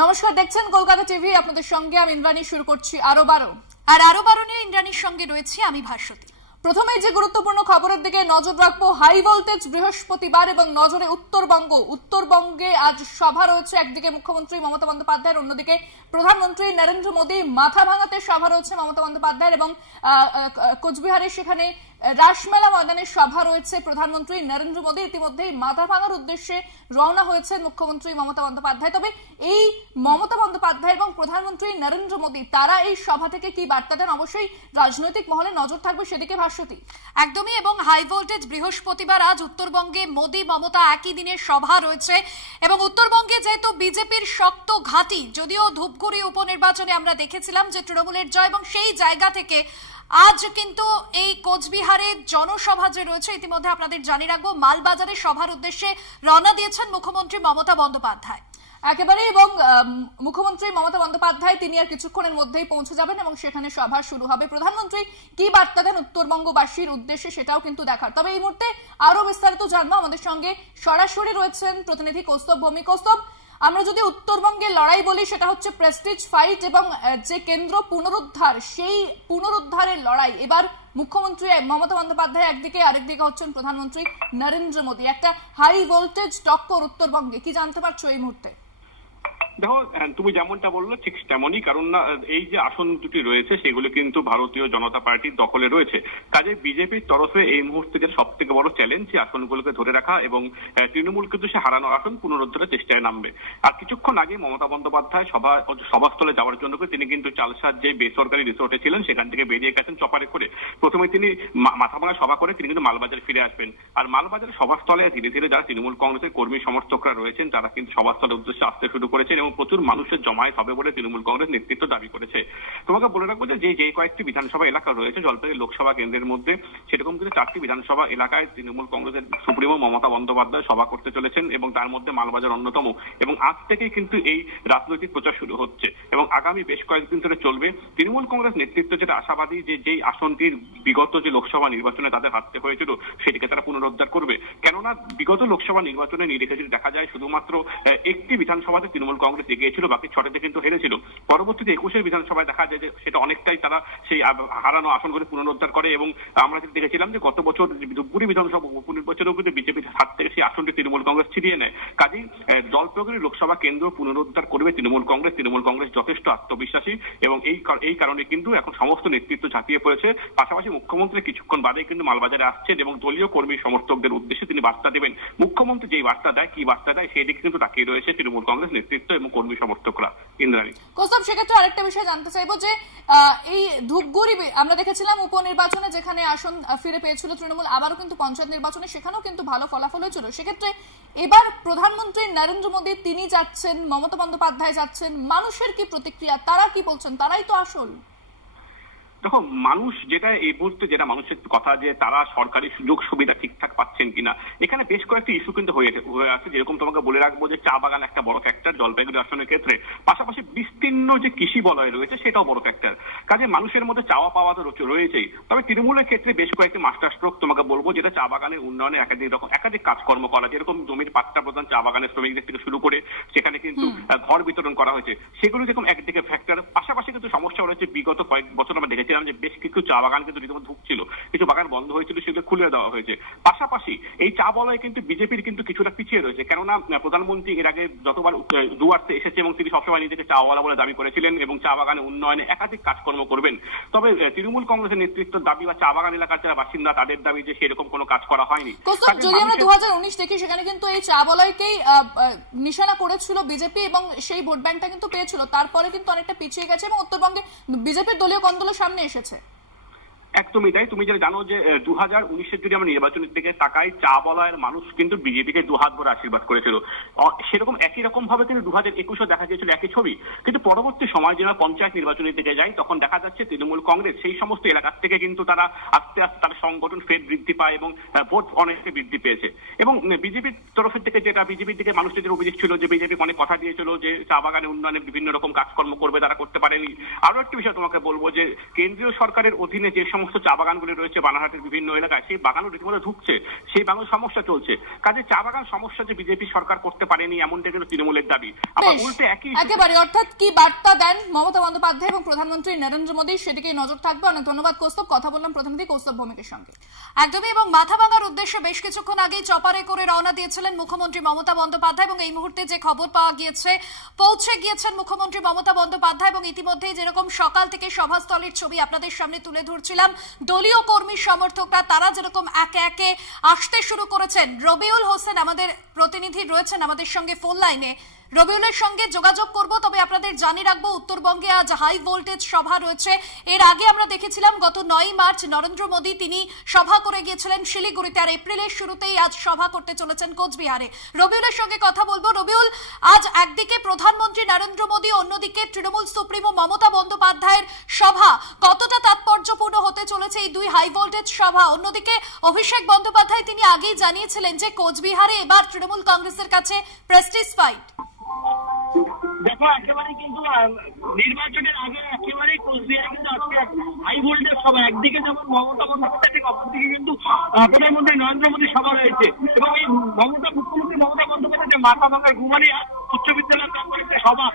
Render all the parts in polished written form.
নমস্কার, দেখছেন কলকাতা টিভি। আপনাদের সঙ্গে আমি ইন্দ্রাণী। শুরু করছি আরো বারো নিয়ে ইন্দ্রাণীর সঙ্গে রয়েছি আমি ভাস্বতী। প্রথমেই যে গুরুত্বপূর্ণ খবরের দিকে নজর রাখবো, হাই ভোল্টেজ বৃহস্পতিবার এবং নজরে উত্তরবঙ্গে আজ সভা রয়েছে। একদিকে মুখ্যমন্ত্রী মমতা বন্দ্যোপাধ্যায়ের, অন্যদিকে প্রধানমন্ত্রী নরেন্দ্র মোদী। মাথা ভাঙাতে সভা রয়েছে মমতা বন্দ্যোপাধ্যায়ের এবং কোচবিহারে সেখানে রাসমেলা ময়দানে সভা রয়েছে প্রধানমন্ত্রী নরেন্দ্র মোদী। ইতিমধ্যেই মাথা ভাঙার উদ্দেশ্যে রওনা হয়েছেন মুখ্যমন্ত্রী মমতা বন্দ্যোপাধ্যায়। তবে এই মমতা বন্দ্যোপাধ্যায় এবং প্রধানমন্ত্রী নরেন্দ্র মোদী তারা এই সভা থেকে কি বার্তা দেন, অবশ্যই রাজনৈতিক মহলে নজর থাকবে সেদিকে। ভাস্বতী, একদমই। এবং হাই ভোল্টেজ বৃহস্পতিবার আজ উত্তরবঙ্গে মোদী মমতা একই দিনে সভা রয়েছে এবং উত্তরবঙ্গে যেহেতু বিজেপির শক্ত ঘাঁটি, যদিও ধূপগুড়ি উপনির্বাচনে আমরা দেখেছিলাম যে তৃণমূলের জয়, এবং সেই জায়গা থেকে আজ কিন্তু এই কোচবিহারে জনসভা যে রয়েছে, ইতিমধ্যে আপনাদের জানিয়ে রাখবো, মালবাজারে সভার উদ্দেশ্যে রওনা দিয়েছেন মুখ্যমন্ত্রী মমতা বন্দ্যোপাধ্যায় একেবারে। এবং মুখ্যমন্ত্রী মমতা বন্দ্যোপাধ্যায় তিনি আর কিছুক্ষণের মধ্যেই পৌঁছে যাবেন এবং সেখানে সভা শুরু হবে। প্রধানমন্ত্রী কি বার্তা দেন উত্তরবঙ্গবাসীর উদ্দেশ্যে সেটাও কিন্তু দেখার। তবে এই মুহূর্তে আরো বিস্তারিত জানবো, আমাদের সঙ্গে সরাসরি রয়েছেন প্রতিনিধি কৌস্তব ভৌমিক। কৌস্তব, আমরা যদি উত্তরবঙ্গের লড়াই বলি, সেটা হচ্ছে প্রেস্টিজ ফাইট এবং যে কেন্দ্র পুনরুদ্ধার, সেই পুনরুদ্ধারের লড়াই। এবার মুখ্যমন্ত্রী মমতা বন্দ্যোপাধ্যায় একদিকে, আরেকদিকে হচ্ছেন প্রধানমন্ত্রী নরেন্দ্র মোদী। একটা হাই ভোল্টেজ টক্কর উত্তরবঙ্গে, কি জানতে পারছো এই মুহূর্তে? দেখো, তুমি যেমনটা বললো ঠিক তেমনই, কারণ না এই যে আসন দুটি রয়েছে সেগুলো কিন্তু ভারতীয় জনতা পার্টির দখলে রয়েছে। কাজে বিজেপির তরফে এই মুহূর্তে যে সব থেকে বড় চ্যালেঞ্জ সেই আসনগুলোকে ধরে রাখা, এবং তৃণমূল কিন্তু সে হারানো আসন পুনরুদ্ধারের চেষ্টায় নামবে। আর কিছুক্ষণ আগে মমতা বন্দ্যোপাধ্যায় সভাস্থলে যাওয়ার জন্য তিনি কিন্তু চালসার যে বেসরকারি রিসোর্টে ছিলেন সেখান থেকে বেরিয়ে গেছেন চপারে করে। প্রথমে তিনি মাথাভাঙা সভা করে তিনি কিন্তু মালবাজার ফিরে আসবেন। আর মালবাজার সভাস্থলে ধীরে ধীরে যারা তৃণমূল কংগ্রেসের কর্মী সমর্থকরা রয়েছেন তারা কিন্তু সভাস্থলের উদ্দেশ্যে আসতে শুরু করেছেন এবং প্রচুর মানুষের জমায়েত হবে বলে তৃণমূল কংগ্রেস নেতৃত্ব দাবি করেছে। তোমাকে বলে রাখবো যে কয়েকটি বিধানসভা এলাকা রয়েছে জলপাইগুড়ি লোকসভা কেন্দ্রের মধ্যে, সেরকম কিন্তু 4টি বিধানসভা এলাকায় তৃণমূল কংগ্রেসের সুপ্রিমো মমতা বন্দ্যোপাধ্যায় সভা করতে চলেছেন এবং তার মধ্যে মালবাজার অন্যতম। এবং আজ থেকেই কিন্তু এই রাজনৈতিক প্রচার শুরু হচ্ছে এবং আগামী বেশ কয়েকদিন ধরে চলবে। তৃণমূল কংগ্রেস নেতৃত্ব যেটা আশাবাদী যে যেই আসনটির বিগত যে লোকসভা নির্বাচনে তাদের হারতে হয়েছিল সেটিকে তারা পুনরুদ্ধার করবে। কেননা বিগত লোকসভা নির্বাচনে নিরিখে যদি দেখা যায় শুধুমাত্র একটি বিধানসভাতে তৃণমূল কংগ্রেস এগিয়েছিল, বাকি 6টিতে কিন্তু হেরেছিল। পরবর্তীতে 21 বিধানসভায় দেখা যায় যে সেটা অনেকটাই তারা সেই হারানো আসনগুলি পুনরুদ্ধার করে এবং আমরা যেটা দেখেছিলাম যে গত বছর ধূপগুড়ি বিধানসভা উপনির্বাচনেও কিন্তু বিজেপির হাত থেকে সেই আসনটি তৃণমূল কংগ্রেস ছিনিয়ে নেয়। কাজেই জলপাইগুড়ি লোকসভা কেন্দ্র পুনরুদ্ধার করবে তৃণমূল কংগ্রেস যথেষ্ট আত্মবিশ্বাসী এবং এই কারণে কিন্তু এখন সমস্ত নেতৃত্ব ঝাঁপিয়ে পড়েছে। পাশাপাশি মুখ্যমন্ত্রী কিছুক্ষণ বাদেই কিন্তু মালবাজারে আসছেন এবং দলীয় কর্মী সমর্থকদের উদ্দেশ্যে তিনি বার্তা দেবেন। মুখ্যমন্ত্রী যেই বার্তা দেয়, কি বার্তা দেয়, সেই দিকে কিন্তু তাকিয়ে রয়েছে তৃণমূল কংগ্রেস নেতৃত্ব এবং কর্মী সমর্থকরা। ইন্দ্রাণী, কৌস্তব, সেক্ষেত্রে আরেকটা বিষয় জানতে চাইবো যে এই ধূপগুড়ি আমরা দেখেছিলাম উপনির্বাচনে যেখানে আসন ফিরে পেয়েছিল তৃণমূল, আবারও কিন্তু পঞ্চায়েত নির্বাচনে সেখানেও কিন্তু ভালো ফলাফল হয়েছিল। সেক্ষেত্রে এবার প্রধানমন্ত্রী নরেন্দ্র মোদী তিনি যাচ্ছেন, মমতা বন্দ্যোপাধ্যায় যাচ্ছেন, মানুষের কি প্রতিক্রিয়া, তারা কি বলছেন? তারাই তো আসল। দেখো, মানুষ যেটা এই মুহূর্তে যেটা মানুষের কথা যে তারা সরকারি সুযোগ সুবিধা ঠিকঠাক পাচ্ছেন কিনা, এখানে বেশ কয়েকটি ইস্যু কিন্তু হয়ে আছে। যেরকম তোমাকে বলে রাখবো যে চা বাগান একটা বড় ফ্যাক্টর জলপাইগুড়ি আসনের ক্ষেত্রে, পাশাপাশি বিস্তীর্ণ যে কৃষি বলয় রয়েছে সেটাও বড় ফ্যাক্টর। কাজে মানুষের মধ্যে চাওয়া পাওয়া তো রয়েছেই। তবে তৃণমূলের ক্ষেত্রে বেশ কয়েকটি মাস্টার স্ট্রোক তোমাকে বলবো, যেটা চা বাগানের উন্নয়নে একাধিক কাজকর্ম করা, যেরকম জমির পাট্টা প্রদান চা বাগানের শ্রমিকদের থেকে শুরু করে সেখানে কিন্তু ঘর বিতরণ করা হয়েছে, সেগুলো যেরকম একদিকে ফ্যাক্টর। পাশাপাশি কিন্তু সমস্যা রয়েছে, বিগত কয়েক বছর আমরা দেখেছিলাম যে বেশ কিছু চা বাগান কিন্তু রীতিমতো ঢুকছিল, কিছু বাগান বন্ধ হয়েছিল, সেগুলো খুলে দেওয়া হয়েছে। পাশাপাশি এই চা বলয় কিন্তু বিজেপির কিন্তু কিছুটা পিছিয়ে রয়েছে, কেননা প্রধানমন্ত্রী এর আগে যতবার ডুয়ার্সে এসেছে এবং তিনি সবসময় নিজেকে চাওয়ালা বলে দাবি করেছিলেন এবং চা বাগানের উন্নয়নে একাধিক কাজকর্ম করবেন। তবে তৃণমূল কংগ্রেসের নেতৃত্বের দাবি বা চা বাগান এলাকার যারা বাসিন্দা তাদের দাবি যে সেরকম কোনো কাজ করা হয়নি। যদি আমরা 2019 দেখি, সেখানে কিন্তু এই চা বলয়কেই নিশানা করেছিল বিজেপি এবং সেই ভোট ব্যাংকটা কিন্তু পেয়েছিল। তারপরে কিন্তু অনেকটা পিছিয়ে গেছে এবং উত্তরবঙ্গে বিজেপির দলীয় কন্দলের সামনে এসেছে। একদমই তাই। তুমি যেটা জানো যে 2019-এর যদি আমরা নির্বাচনের দিকে তাকাই, চা বলয়ের মানুষ কিন্তু বিজেপিকে দুহাত ভরে আশীর্বাদ করেছিল। সেরকম একই রকম ভাবে কিন্তু 2021-এ দেখা গিয়েছিল একই ছবি। কিন্তু পরবর্তী সময় যে পঞ্চায়েত নির্বাচনের দিকে যাই, তখন দেখা যাচ্ছে তৃণমূল কংগ্রেস সেই সমস্ত এলাকার থেকে কিন্তু তারা আস্তে আস্তে তার সংগঠন ফের বৃদ্ধি পায় এবং ভোট অনেকটা বৃদ্ধি পেয়েছে। এবং বিজেপির তরফের থেকে বিজেপির দিকে মানুষদের অভিযোগ ছিল যে বিজেপি অনেক কথা দিয়েছিল যে চা বাগানে উন্নয়নে বিভিন্ন রকম কাজকর্ম করবে, তারা করতে পারেনি। আরো একটি বিষয় তোমাকে বলবো যে কেন্দ্রীয় সরকারের অধীনে যে সমস্ত সমস্ত চা বাগানগুলি রয়েছে বানারহাটের বিভিন্ন এলাকায়, সেই বাগানও রীতিমতো ঢুকছে, সেই বাগানের সমস্যা চলছে। কাজে চা বাগান সমস্যা যে বিজেপি সরকার করতে পারেনি এমনটা কিন্তু তৃণমূলের দাবি। আবার উল্টে একেবারে অর্থাৎ কি বার্তা দেন মমতা বন্দ্যোপাধ্যায় এবং প্রধানমন্ত্রী নরেন্দ্র মোদী, সেদিকে নজর থাকবে। অনেক ধন্যবাদ কৌস্তব। কথা বললাম প্রতিনিধি কৌস্তব ভৌমিকের সঙ্গে। একদমই, এবং মাথাভাঙার উদ্দেশ্যে বেশ কিছুক্ষণ আগেই চপারে করে রওনা দিয়েছিলেন মুখ্যমন্ত্রী মমতা বন্দ্যোপাধ্যায়, এবং এই মুহূর্তে যে খবর পাওয়া গিয়েছে পৌঁছে গিয়েছেন মুখ্যমন্ত্রী মমতা বন্দ্যোপাধ্যায়, এবং ইতিমধ্যেই যেরকম সকাল থেকে সভাস্থলের ছবি আপনাদের সামনে তুলে ধরছিলাম, দলীয় কর্মী সমর্থকরা তারা যেরকম একে একে আসতে শুরু করেছেন। রবিউল হোসেন আমাদের প্রতিনিধি রয়েছেন আমাদের সঙ্গে ফোন লাইনে, রবিউলের সঙ্গে যোগাযোগ করব। তবে আপনাদের জানিয়ে রাখবো উত্তরবঙ্গে আজ হাই ভোল্টেজ সভা রয়েছে। এর আগে আমরা দেখেছিলাম গত 9 মার্চ নরেন্দ্র মোদী তিনি সভা করে গিয়েছিলেন শিলিগুড়িতে, আর এপ্রিলের শুরুতেই আজ সভা করতে চলেছেন কোচবিহারে। রবিউলের সঙ্গে কথা বলবো। রবিউল, আজ একদিকে প্রধানমন্ত্রী নরেন্দ্র মোদী, অন্যদিকে তৃণমূল সুপ্রিমো মমতা বন্দ্যোপাধ্যায়ের সভা, কতটা তাৎপর্যপূর্ণ হতে চলেছে এই দুই হাই ভোল্টেজ সভা? অন্যদিকে অভিষেক বন্দ্যোপাধ্যায় তিনি আগেই জানিয়েছিলেন যে কোচবিহারে এবার তৃণমূল কংগ্রেসের কাছে প্রেস্টিজ ফাইট। দেখো, একেবারে কিন্তু নির্বাচনের আগে একেবারেই কোচবিহারে কিন্তু আজকে হাই ভোল্টেজ সভা। একদিকে যেমন মমতা বন্দ্যোপাধ্যায়, ঠিক অপরদিকে কিন্তু প্রধানমন্ত্রী নরেন্দ্র মোদী সভা রয়েছে। এবং এই মুখ্যমন্ত্রী মমতা বন্দ্যোপাধ্যায় যে মাথাভাঙার ঘুমারিয়া উচ্চ বিদ্যালয় প্রাঙ্গণে সভা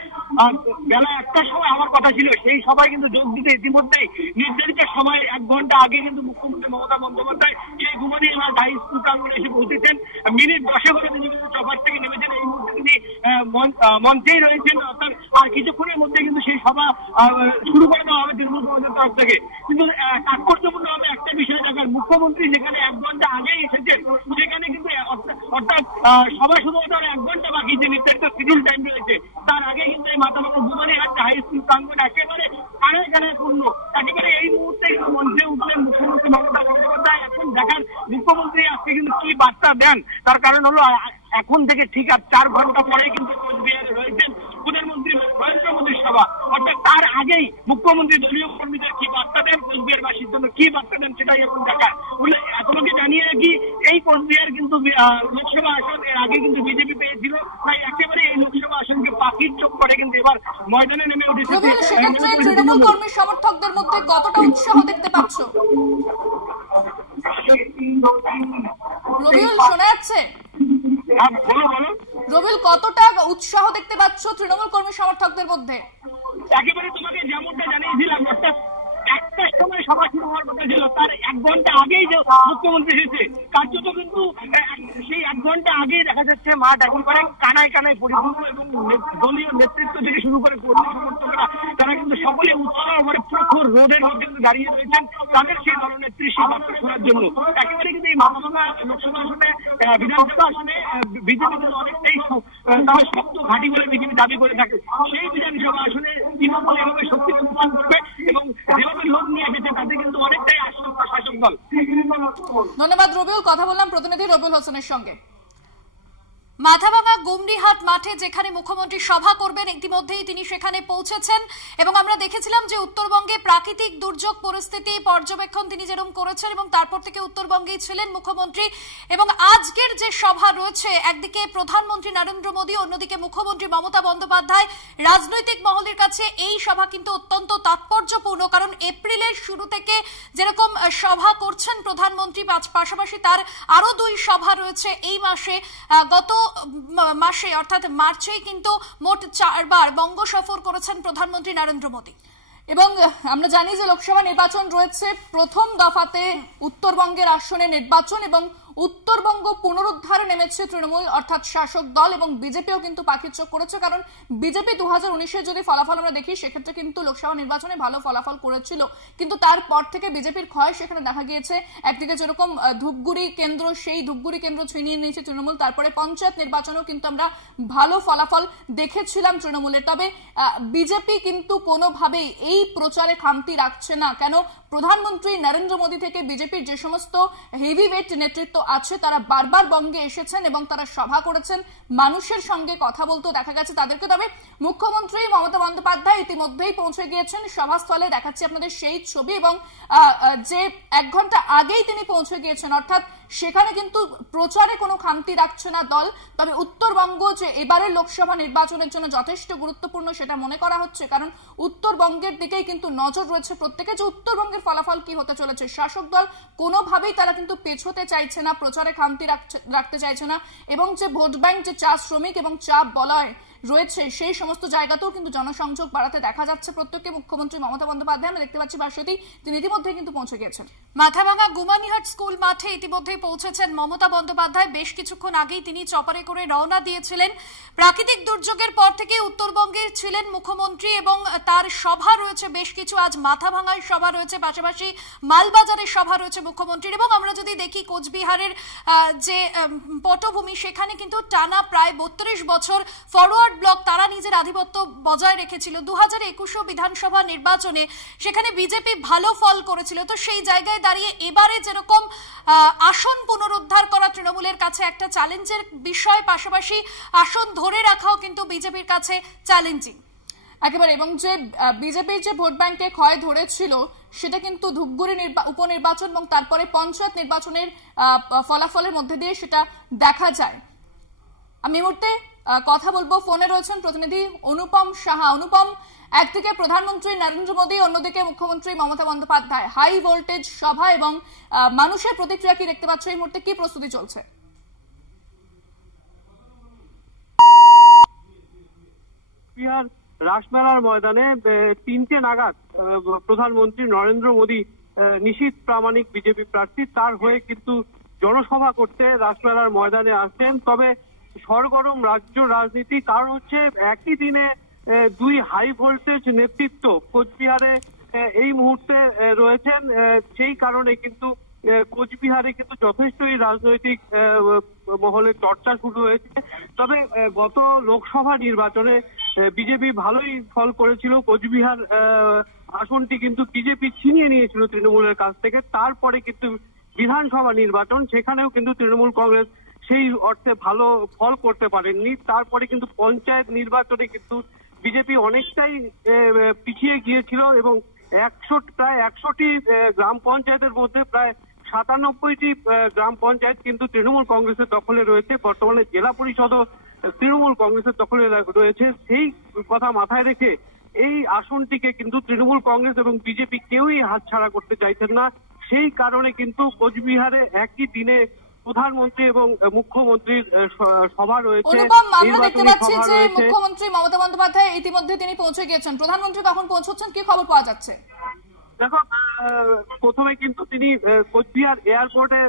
বেলা 1টার সময় আমার কথা ছিল, সেই সভায় কিন্তু যোগ দিতে ইতিমধ্যেই নির্ধারিত সময় 1 ঘন্টা আগে কিন্তু মুখ্যমন্ত্রী মমতা বন্দ্যোপাধ্যায় সেই ঘুমারিয়া হাই স্কুল প্রাঙ্গণে এসে পৌঁছেছেন। মিনিট 10 করে তিনি কিন্তু সভার থেকে নেমেছেন। এই মুহূর্তে তিনি মঞ্চেই রয়েছেন, অর্থাৎ আর কিছুক্ষণের মধ্যে কিন্তু সেই সভা শুরু করে দেওয়া হবে তৃণমূল কংগ্রেসের তরফ থেকে। কিন্তু তাৎপর্যপূর্ণ হবে একটা বিষয় দেখার, মুখ্যমন্ত্রী যেখানে 1 ঘন্টা আগেই এসেছেন, সেখানে কিন্তু অর্থাৎ সভা শুরু হতে 1 ঘন্টা বাকি, যে নির্ধারিত শিডিউল টাইম রয়েছে, তার আগে কিন্তু এই মাথাভাঙা ঘুমারিহাট হাই স্কুল প্রাঙ্গণ একেবারে কানায় কানায় পূর্ণ। একেবারে এই মুহূর্তে কিন্তু মঞ্চে উঠলেন মুখ্যমন্ত্রী মমতা বন্দ্যোপাধ্যায়। এখন দেখার মুখ্যমন্ত্রী আজকে কিন্তু কি বার্তা দেন, তার কারণ হলো এখন থেকে ঠিক আর 4 ঘন্টা পরে কিন্তু কোচবিহারে রয়েছেন প্রধানমন্ত্রী নরেন্দ্র মোদীর সভা। অর্থাৎ তার আগেই মুখ্যমন্ত্রী দলীয় কর্মীদের কি বার্তা দেন, কোচবিহারবাসীর জন্য কি বার্তা দেন, সেটাই এখন দেখার। তোমাকে জানিয়ে রাখি, এই কোচবিহার কিন্তু লোকসভা আসন এর আগে কিন্তু বিজেপি পেয়েছিল, তাই একেবারে এই লোকসভা আসনকে পাখির চোখ করে কিন্তু এবার ময়দানে নেমে উঠেছে। সেক্ষেত্রে তৃণমূল কর্মী সমর্থকদের মধ্যে কতটা উৎসাহ দেখতে পাচ্ছ? রবিউল, শোনা যাচ্ছে? রবিউল, কতটা উৎসাহ দেখতে পাচ্ছ তৃণমূল কর্মী সমর্থকদের মধ্যে? একেবারে তোমাকে যেমনটা জানিয়েছিলাম, অর্থাৎ 1টার সময় সভা শুরু হওয়ার কথা ছিল, তার 1 ঘন্টা আগেই যে মুখ্যমন্ত্রী এসেছে, কার্যত কিন্তু সেই 1 ঘন্টা আগেই দেখা যাচ্ছে মাঠ একেবারে কানায় কানায় পরিপূর্ণ। এবং দলীয় নেতৃত্ব থেকে শুরু করে কর্মী সমর্থকরা তারা কিন্তু সকলে উৎসাহ মানে প্রখর রোডের মধ্যে দাঁড়িয়ে রয়েছেন তাদের সেই দলনেত্রী সেই বার্তা শোনার জন্য। একেবারে কিন্তু এই মাথাভাঙা লোকসভা আসনে, বিধানসভা আসনে বিজেপি কিন্তু অনেকটাই তারা শক্ত ঘাঁটি বলে বিজেপি দাবি করে থাকে। সেই বিধানসভা আসনে তৃণমূল এভাবে শক্তি প্রদর্শন করবে এবং যেভাবে লোক নিয়ে এসেছে তাতে কিন্তু অনেকটাই আশ্বস্ত শাসক দল। ধন্যবাদ রবিউল। কথা বললাম প্রতিনিধি রবিউল হোসেনের সঙ্গে। মাথাভাঙা গুমরিহাট মাঠে যেখানে মুখ্যমন্ত্রী সভা করবেন ইতিমধ্যেই তিনি সেখানে পৌঁছেছেন, এবং আমরা দেখেছিলাম যে উত্তরবঙ্গে প্রাকৃতিক দুর্যোগ পরিস্থিতি পর্যবেক্ষণ তিনি যেরকম করেছেন, এবং তারপর থেকে উত্তরবঙ্গেই ছিলেন মুখ্যমন্ত্রী। এবং আজকের যে সভা রয়েছে, একদিকে প্রধানমন্ত্রী নরেন্দ্র মোদী, অন্যদিকে মুখ্যমন্ত্রী মমতা বন্দ্যোপাধ্যায়, রাজনৈতিক মহলের কাছে এই সভা কিন্তু অত্যন্ত তাৎপর্যপূর্ণ। কারণ এপ্রিলের শুরু থেকে যেরকম সভা করছেন প্রধানমন্ত্রী, পাশাপাশি তার আরো 2 সভা রয়েছে এই মাসে। গত মাসে অর্থাৎ মার্চেই কিন্তু মোট 4 বার বঙ্গ সফর করেছেন প্রধানমন্ত্রী নরেন্দ্র মোদী। এবং আমরা জানি যে লোকসভা নির্বাচন রয়েছে, প্রথম দফাতে উত্তরবঙ্গের আসনে নির্বাচন, এবং উত্তরবঙ্গ পুনরুদ্ধারে নেমেছে তৃণমূল অর্থাৎ শাসক দল, এবং বিজেপিও কিন্তু পাখির চোখ করেছে। কারণ বিজেপি 2019-এর যদি ফলাফল আমরা দেখি, সেক্ষেত্রে কিন্তু লোকসভা নির্বাচনে ভালো ফলাফল করেছিল, কিন্তু তারপর থেকে বিজেপির ক্ষয় সেখানে দেখা গিয়েছে। একদিকে যেরকম ধূপগুড়ি কেন্দ্র, সেই ধূপগুড়ি কেন্দ্র ছিনিয়ে নিয়েছে তৃণমূল, তারপরে পঞ্চায়েত নির্বাচনেও কিন্তু আমরা ভালো ফলাফল দেখেছিলাম তৃণমূলের। তবে বিজেপি কিন্তু কোনোভাবেই এই প্রচারে খামতি রাখছে না। কেন? প্রধানমন্ত্রী নরেন্দ্র মোদী থেকে বিজেপির যে সমস্ত হেভিওয়েট নেতৃত্ব আছে তারা বারবার বঙ্গে এসেছেন এবং তারা সভা করেছেন, মানুষের সঙ্গে কথা বলতে দেখা গেছে তাদেরকে। তবে মুখ্যমন্ত্রী মমতা বন্দ্যোপাধ্যায় ইতিমধ্যেই পৌঁছে গিয়েছেন সভাস্থলে, দেখাচ্ছি আপনাদের সেই ছবি, এবং যে 1 ঘন্টা আগেই তিনি পৌঁছে গিয়েছেন, অর্থাৎ সেখানে কিন্তু প্রচারে কোনো খামতি রাখছে না দল। তবে উত্তরবঙ্গ যে এবারের লোকসভা নির্বাচনের জন্য যথেষ্ট গুরুত্বপূর্ণ সেটা মনে করা হচ্ছে, কারণ উত্তরবঙ্গের দিকেই কিন্তু নজর রয়েছে প্রত্যেকে যে উত্তরবঙ্গের ফলাফল কি হতে চলেছে। শাসক দল কোনোভাবেই তারা কিন্তু পেছোতে চাইছে না, প্রচারে খামতি রাখতে চাইছে না, এবং যে ভোট ব্যাংক, যে চা শ্রমিক এবং চা বলয় রয়েছে সেই সমস্ত জায়গাতেও কিন্তু জনসংযোগ বাড়াতে দেখা যাচ্ছে প্রত্যেককে। মুখ্যমন্ত্রী মমতা বন্দ্যোপাধ্যায়, আমরা দেখতে পাচ্ছি ভাস্বতী, তিনি ইতিমধ্যে কিন্তু পৌঁছে গিয়েছেন মাথাভাঙা গুমানিহাট স্কুল মাঠে। ইতিমধ্যেই পৌঁছেছেন মমতা বন্দ্যোপাধ্যায়। বেশ কিছুক্ষণ আগেই তিনি চপারে করে রওনা দিয়েছিলেন। প্রাকৃতিক দুর্যোগের পর থেকে উত্তরবঙ্গে ছিলেন মুখ্যমন্ত্রী এবং তার সভা রয়েছে বেশ কিছু। আজ মাথাভাঙায় সভা রয়েছে, পাশাপাশি মালবাজারের সভা রয়েছে মুখ্যমন্ত্রীর। এবং আমরা যদি দেখি কোচবিহারের যে পটভূমি, সেখানে কিন্তু টানা প্রায় 32 বছর ফরওয়ার্ড ব্লক তারা নিজের আধিপত্য বজায় রেখেছিল। 2021 বিধানসভা নির্বাচনে সেখানে বিজেপি ভালো ফল করেছিল। তো সেই জায়গায় দাঁড়িয়ে এবারে যেরকম আসন পুনরুদ্ধার করা তৃণমূলের কাছে একটা চ্যালেঞ্জের বিষয়, পাশাপাশি আসন ধরে রাখাও কিন্তু বিজেপির কাছে চ্যালেঞ্জিং একেবারে। এবং যে বিজেপির যে ভোট ব্যাংকে ক্ষয় ধরেছিল সেটা কিন্তু ধূপগুড়ি উপনির্বাচন এবং তারপরে পঞ্চায়েত নির্বাচনের ফলাফলের মধ্যে দিয়ে সেটা দেখা যায়। আমি এই মুহূর্তে কথা বলবো, ফোনে রয়েছেন প্রতিনিধি অনুপম সাহা। অনুপম, একদিকে প্রধানমন্ত্রী নরেন্দ্র মোদী, অন্যদিকে মুখ্যমন্ত্রী মমতা বন্দ্যোপাধ্যায়, হাই ভোল্টেজ সভা এবং মানুষের প্রতিক্রিয়া কি দেখতে পাচ্ছ এই মুহূর্তে, কি প্রস্তুতি চলছে? বিহার রাসমেলার ময়দানে 3টে নাগাদ প্রধানমন্ত্রী নরেন্দ্র মোদী, নিশীথ প্রামাণিক বিজেপি প্রার্থী, তার হয়ে কিন্তু জনসভা করতে রাসমেলার ময়দানে আসছেন। তবে সরগরম রাজ্য রাজনীতি, কারণ হচ্ছে একই দিনে দুই হাই ভোল্টেজ নেতৃত্ব কোচবিহারে এই মুহূর্তে রয়েছেন। সেই কারণে কিন্তু কোচবিহারে কিন্তু যথেষ্টই রাজনৈতিক মহলে চর্চা শুরু হয়েছে। তবে গত লোকসভা নির্বাচনে বিজেপি ভালোই ফল করেছিল। কোচবিহার আসনটি কিন্তু বিজেপি ছিনিয়ে নিয়েছিল তৃণমূলের কাছ থেকে। তারপরে কিন্তু বিধানসভা নির্বাচন, সেখানেও কিন্তু তৃণমূল কংগ্রেস সেই অর্থে ভালো ফল করতে পারেননি। তারপরে কিন্তু পঞ্চায়েত নির্বাচনে কিন্তু বিজেপি অনেকটাই পিছিয়ে গিয়েছিল এবং প্রায় 100টি গ্রাম পঞ্চায়েতের মধ্যে প্রায় 97টি গ্রাম পঞ্চায়েত কিন্তু তৃণমূল কংগ্রেসের দখলে রয়েছে। বর্তমানে জেলা পরিষদও তৃণমূল কংগ্রেসের দখলে রয়েছে। সেই কথা মাথায় রেখে এই আসনটিকে কিন্তু তৃণমূল কংগ্রেস এবং বিজেপি কেউই হাতছাড়া করতে চাইছেন না। সেই কারণে কিন্তু কোচবিহারে একই দিনে প্রধানমন্ত্রী এবং মুখ্যমন্ত্রীর সভা রয়েছে। আমরা দেখতে পাচ্ছি যে মুখ্যমন্ত্রী মমতা বন্দ্যোপাধ্যায় ইতিমধ্যে তিনি পৌঁছে গিয়েছেন। প্রধানমন্ত্রী কখন পৌঁছচ্ছেন, কি খবর পাওয়া যাচ্ছে? দেখো, প্রথমে কিন্তু তিনি কোচবিহার এয়ারপোর্টে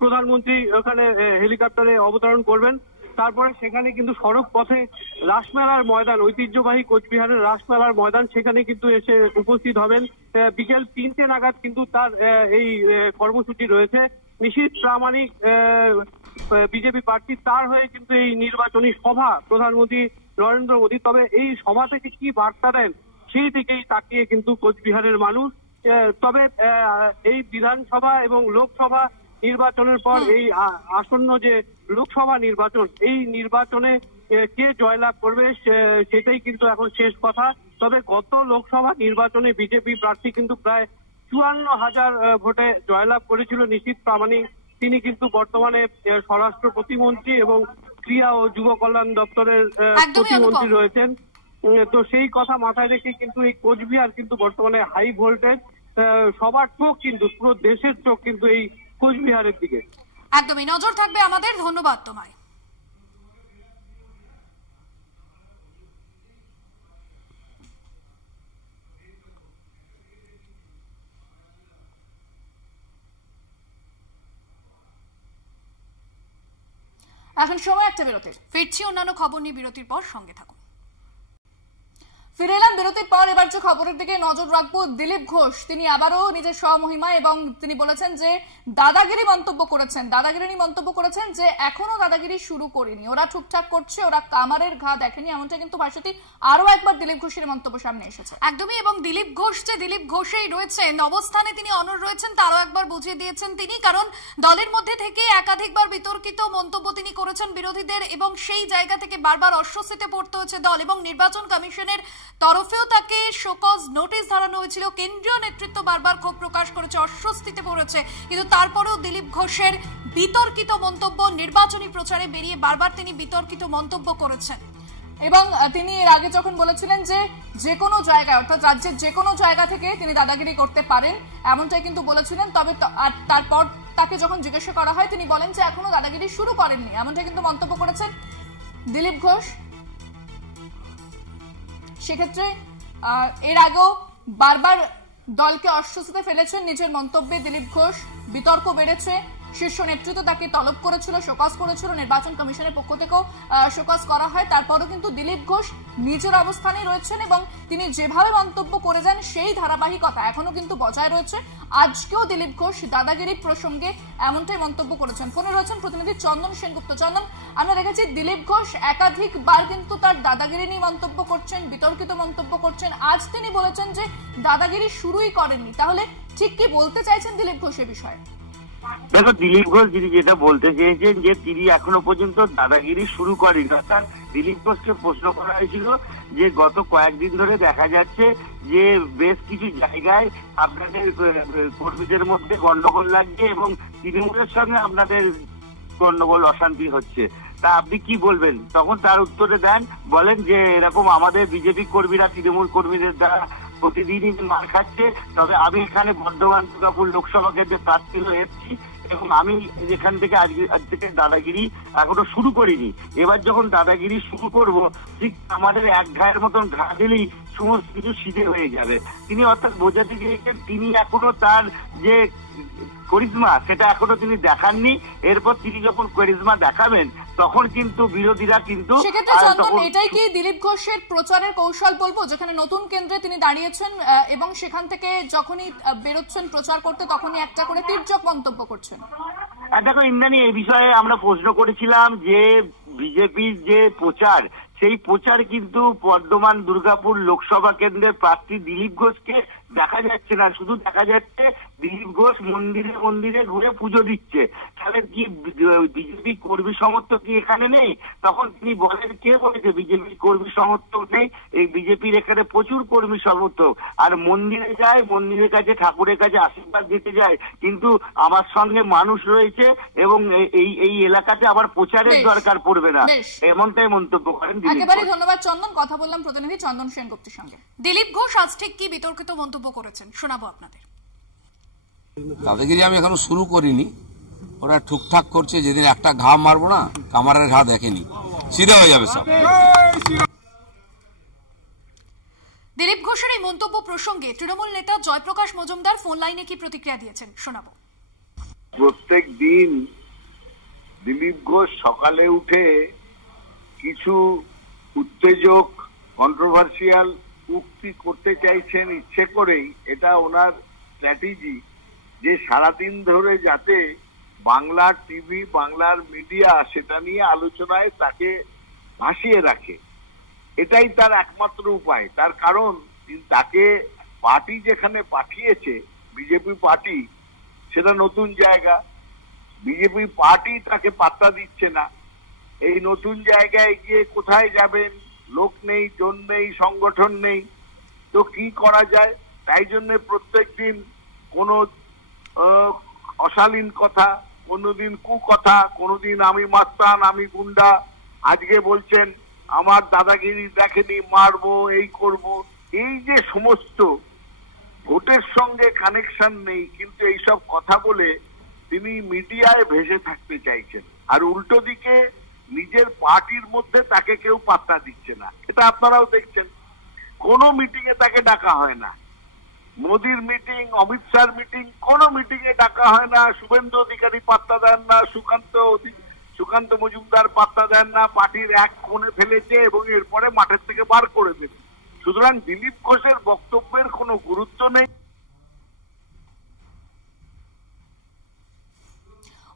প্রধানমন্ত্রী ওখানে হেলিকপ্টারে অবতরণ করবেন। তারপরে সেখানে কিন্তু সড়ক পথে রাসমেলার ময়দান, ঐতিহ্যবাহী কোচবিহারের রাসমেলার ময়দান, সেখানে কিন্তু এসে উপস্থিত হবেন। বিকেল 3টে নাগাদ কিন্তু তার এই কর্মসূচি রয়েছে। নিশীথ প্রামাণিক বিজেপি প্রার্থী, তার হয়ে কিন্তু এই নির্বাচনী সভা প্রধানমন্ত্রী নরেন্দ্র মোদী। তবে এই সভা থেকে কি বার্তা দেন সেই দিকেই তাকিয়ে কিন্তু কোচবিহারের মানুষ। তবে এই বিধানসভা এবং লোকসভা নির্বাচনের পর এই আসন্ন যে লোকসভা নির্বাচন, এই নির্বাচনে কে জয়লাভ করবে সেটাই কিন্তু এখন শেষ কথা। তবে গত লোকসভা নির্বাচনে বিজেপি প্রার্থী কিন্তু প্রায় 54,000 ভোটে জয়লাভ করেছিল নিশীথ প্রামাণিক। তিনি কিন্তু বর্তমানে স্বরাষ্ট্র প্রতিমন্ত্রী এবং ক্রীড়া ও যুব কল্যাণ দপ্তরের প্রতিমন্ত্রী রয়েছেন। তো সেই কথা মাথায় রেখে কিন্তু এই কোচবিহার কিন্তু বর্তমানে হাই ভোল্টেজ। সবার চোখ কিন্তু, পুরো দেশের চোখ কিন্তু এই কোচবিহারের দিকে। একদমই নজর থাকবে আমাদের। ধন্যবাদ তোমায়। এখন সময় একটা বিরতির। ফিরছি অন্যান্য খবর নিয়ে, বিরতির পর সঙ্গে থাকুন। ফিরে এলাম বিরতির পর। এবার যে খবরের দিকে নজর রাখবো, দিলীপ ঘোষ তিনি আবারও নিজের স্বমহিমা এবং তিনি বলেছেন যে দাদাগিরি মন্তব্য করেছেন যে এখনো দাদাগিরি শুরু করেনি, ওরা ঠিকঠাক করছে, ওরা কামারের ঘা দেখেনি, এমনটা কিন্তু ভাষাটি আরো একবার দিলীপ ঘোষের মন্তব্য সামনে এসেছে। একদমই। এবং দিলীপ ঘোষ যে দিলীপ ঘোষেই রয়েছেন, অবস্থানে তিনি অনড় রয়েছেন, তারও একবার বুঝিয়ে দিয়েছেন তিনি। কারণ দলের মধ্যে থেকে একাধিকবার বিতর্কিত মন্তব্য তিনি করেছেন বিরোধীদের এবং সেই জায়গা থেকে বারবার অস্বস্তিতে পড়তে হয়েছে দল। এবং নির্বাচন কমিশনের তরফেও তাকে শোকজ নোটিশ ধরানো হয়েছিল। কেন্দ্রীয় নেতৃত্ব বারবার ক্ষোভ প্রকাশ করেছে, অস্বস্তিতে পড়েছে, কিন্তু তারপরেও দিলীপ ঘোষের বিতর্কিত মন্তব্য, নির্বাচনী প্রচারে বেরিয়ে বারবার তিনি বিতর্কিত মন্তব্য করেছেন। এবং তিনি এর আগে যখন বলেছিলেন যে কোনো জায়গায়, অর্থাৎ রাজ্যের যে কোনো জায়গা থেকে তিনি দাদাগিরি করতে পারেন, এমনটাই কিন্তু বলেছিলেন। তবে তারপর তাকে যখন জিজ্ঞাসা করা হয় তিনি বলেন যে এখনো দাদাগিরি শুরু করেননি, এমনটাই কিন্তু মন্তব্য করেছেন দিলীপ ঘোষ। সেক্ষেত্রে এর আগেও বারবার দলকে অস্বস্তিতে ফেলেছেন নিজের মন্তব্যে দিলীপ ঘোষ। বিতর্ক বেড়েছে, শীর্ষ নেতৃত্ব তাকে তলব করেছিল, শোকজ করেছিল, নির্বাচন কমিশনের পক্ষ থেকেও শোকজ করা হয়। তারপরও কিন্তু দিলীপ ঘোষ নিজের অবস্থানে রয়েছেন এবং তিনি যেভাবে মন্তব্য করে যান সেই ধারাবাহিকতা এখনো কিন্তু বজায় রয়েছে। আজকেও দিলীপ ঘোষ দাদাগিরি প্রসঙ্গে এমনটাই মন্তব্য করেছেন। ফোনে রয়েছেন প্রতিনিধি চন্দন সেনগুপ্ত। চন্দন, আমরা দেখেছি দিলীপ ঘোষ একাধিকবার কিন্তু তার দাদাগিরি নিয়ে মন্তব্য করছেন, বিতর্কিত মন্তব্য করছেন। আজ তিনি বলেছেন যে দাদাগিরি শুরুই করেননি, তাহলে ঠিক কি বলতে চাইছেন দিলীপ ঘোষ এ বিষয়ে? দেখো, দিলীপ ঘোষ যিনি যেটা বলতে চেয়েছেন যে তিনি এখনো পর্যন্ত দাদাগিরি শুরু করেন, অর্থাৎ দিলীপ ঘোষকে প্রশ্ন করা হয়েছিল যে গত কয়েকদিন ধরে দেখা যাচ্ছে যে বেশ কিছু জায়গায় আপনাদের কর্মীদের মধ্যে গন্ডগোল লাগছে এবং তৃণমূলের সঙ্গে আপনাদের গন্ডগোল অশান্তি হচ্ছে, তা আপনি কি বলবেন? তখন তার উত্তরে বলেন যে এরকম আমাদের বিজেপি কর্মীরা তৃণমূল কর্মীদের দ্বারা প্রতিদিনই মার খাচ্ছে, তবে আমি এখানে বর্ধমান দুর্গাপুর লোকসভা কেন্দ্রে প্রার্থী হয়ে এসেছি এবং আমি এখান থেকে আজ থেকে দাদাগিরি এখনো শুরু করিনি। এবার যখন দাদাগিরি শুরু করব, ঠিক আমাদের এক ঘায়ের মতন ঘা দিলেই সমস্ত কিছু সিধে হয়ে যাবে। তিনি অর্থাৎ বোঝাতে চেয়েছেন তিনি এখনো তার যে করিজমা সেটা এখনো তিনি দেখাননি। এরপর তিনি যখন করিজমা দেখাবেন তখন কিন্তু বিরোধীরা কিন্তু সেক্ষেত্রে চন্দন, এটাই কি দিলীপ ঘোষের প্রচারের কৌশল বলবো, যেখানে নতুন কেন্দ্রে তিনি দাঁড়িয়েছেন এবং সেখান থেকে যখনই বেরোচ্ছেন প্রচার করতে তখনই একটা করে তির্যক মন্তব্য করছেন? দেখো ইন্দ্রাণী, এই বিষয়ে আমরা প্রশ্ন করেছিলাম যে বিজেপির যে প্রচার, সেই প্রচার কিন্তু বর্ধমান দুর্গাপুর লোকসভা কেন্দ্রের প্রার্থী দিলীপ ঘোষকে দেখা যাচ্ছে না, শুধু দেখা যাচ্ছে দিলীপ ঘোষ মন্দিরে মন্দিরে ঘুরে পুজো দিচ্ছে। তাহলে কি বিজেপি কর্মী সমর্থক কি এখানে নেই? তখন তিনি বলেন, কে বলেছে বিজেপির কর্মী সমর্থক নেই? এই বিজেপির এখানে প্রচুর কর্মী সমর্থক, আর মন্দিরে যায়, মন্দিরের কাছে ঠাকুরের কাছে আশীর্বাদ দিতে যায়, কিন্তু আমার সঙ্গে মানুষ রয়েছে এবং এই এলাকাতে আবার প্রচারের দরকার পড়বে না, এমনটাই মন্তব্য করেন। একেবারে ধন্যবাদ চন্দন। কথা বললাম প্রতিনিধি চন্দন সেনগুপ্তের সঙ্গে। দিলীপ ঘোষ আজ ঠিক কি বিতর্কিত মন্তব্য করেছেন শোনাবো আপনাদের। দাদাগিরি আমি এখনো শুরু করিনি, ওরা ঠিকঠাক করছে। যেদিন একটা ঘা মারবো না, কামারের ঘা দেখেনি, সিধা হয়ে যাবে সব। দিলীপ ঘোষের এই মন্তব্য প্রসঙ্গে তৃণমূল নেতা জয়প্রকাশ মজুমদার ফোন লাইনে কি প্রতিক্রিয়া দিয়েছেন শোনাবো। প্রত্যেক দিন দিলীপ ঘোষ সকালে উঠে কিছু উত্তেজক কন্ট্রোভার্সিয়াল উক্তি করতে চাইছেন ইচ্ছে করেই। এটা ওনার স্ট্র্যাটেজি যে সারাদিন ধরে যাতে বাংলার টিভি, বাংলার মিডিয়া সেটা নিয়ে আলোচনায় তাকে ভাসিয়ে রাখে, এটাই তার একমাত্র উপায়। তার কারণ তাকে পার্টি যেখানে পাঠিয়েছে, বিজেপি পার্টি, সেটা নতুন জায়গা, বিজেপি পার্টি তাকে পাত্তা দিচ্ছে না। এই নতুন জায়গায় গিয়ে কোথায় যাবেন? লোক নেই, জন নেই, সংগঠন নেই, তো কি করা যায়? তাই জন্য প্রত্যেক দিন কোনো অশালীন কথা, কোনোদিন কুকথা, কোনোদিন আমি মাস্তান, আমি গুন্ডা, আজকে বলছেন আমার দাদাগিরি দেখেনি, মারবো, এই করব। এই যে সমস্ত ভোটের সঙ্গে কানেকশন নেই, কিন্তু এইসব কথা বলে তিনি মিডিয়ায় ভেসে থাকতে চাইছেন, আর উল্টো দিকে নিজের পার্টির মধ্যে তাকে কেউ পাত্তা দিচ্ছে না। এটা আপনারাও দেখছেন, কোনো মিটিং এ তাকে ডাকা হয় না। মোদির মিটিং, অমিত শাহর মিটিং, কোনো মিটিং এ ডাকা হয় না। শুভেন্দু অধিকারী পাত্তা দেন না, সুকান্ত মজুমদার পাত্তা দেন না, পার্টির এক কোণে ফেলেছে এবং এরপরে মাঠের থেকে বার করে দেবে। সুতরাং দিলীপ ঘোষের বক্তব্যের কোনো গুরুত্ব নেই।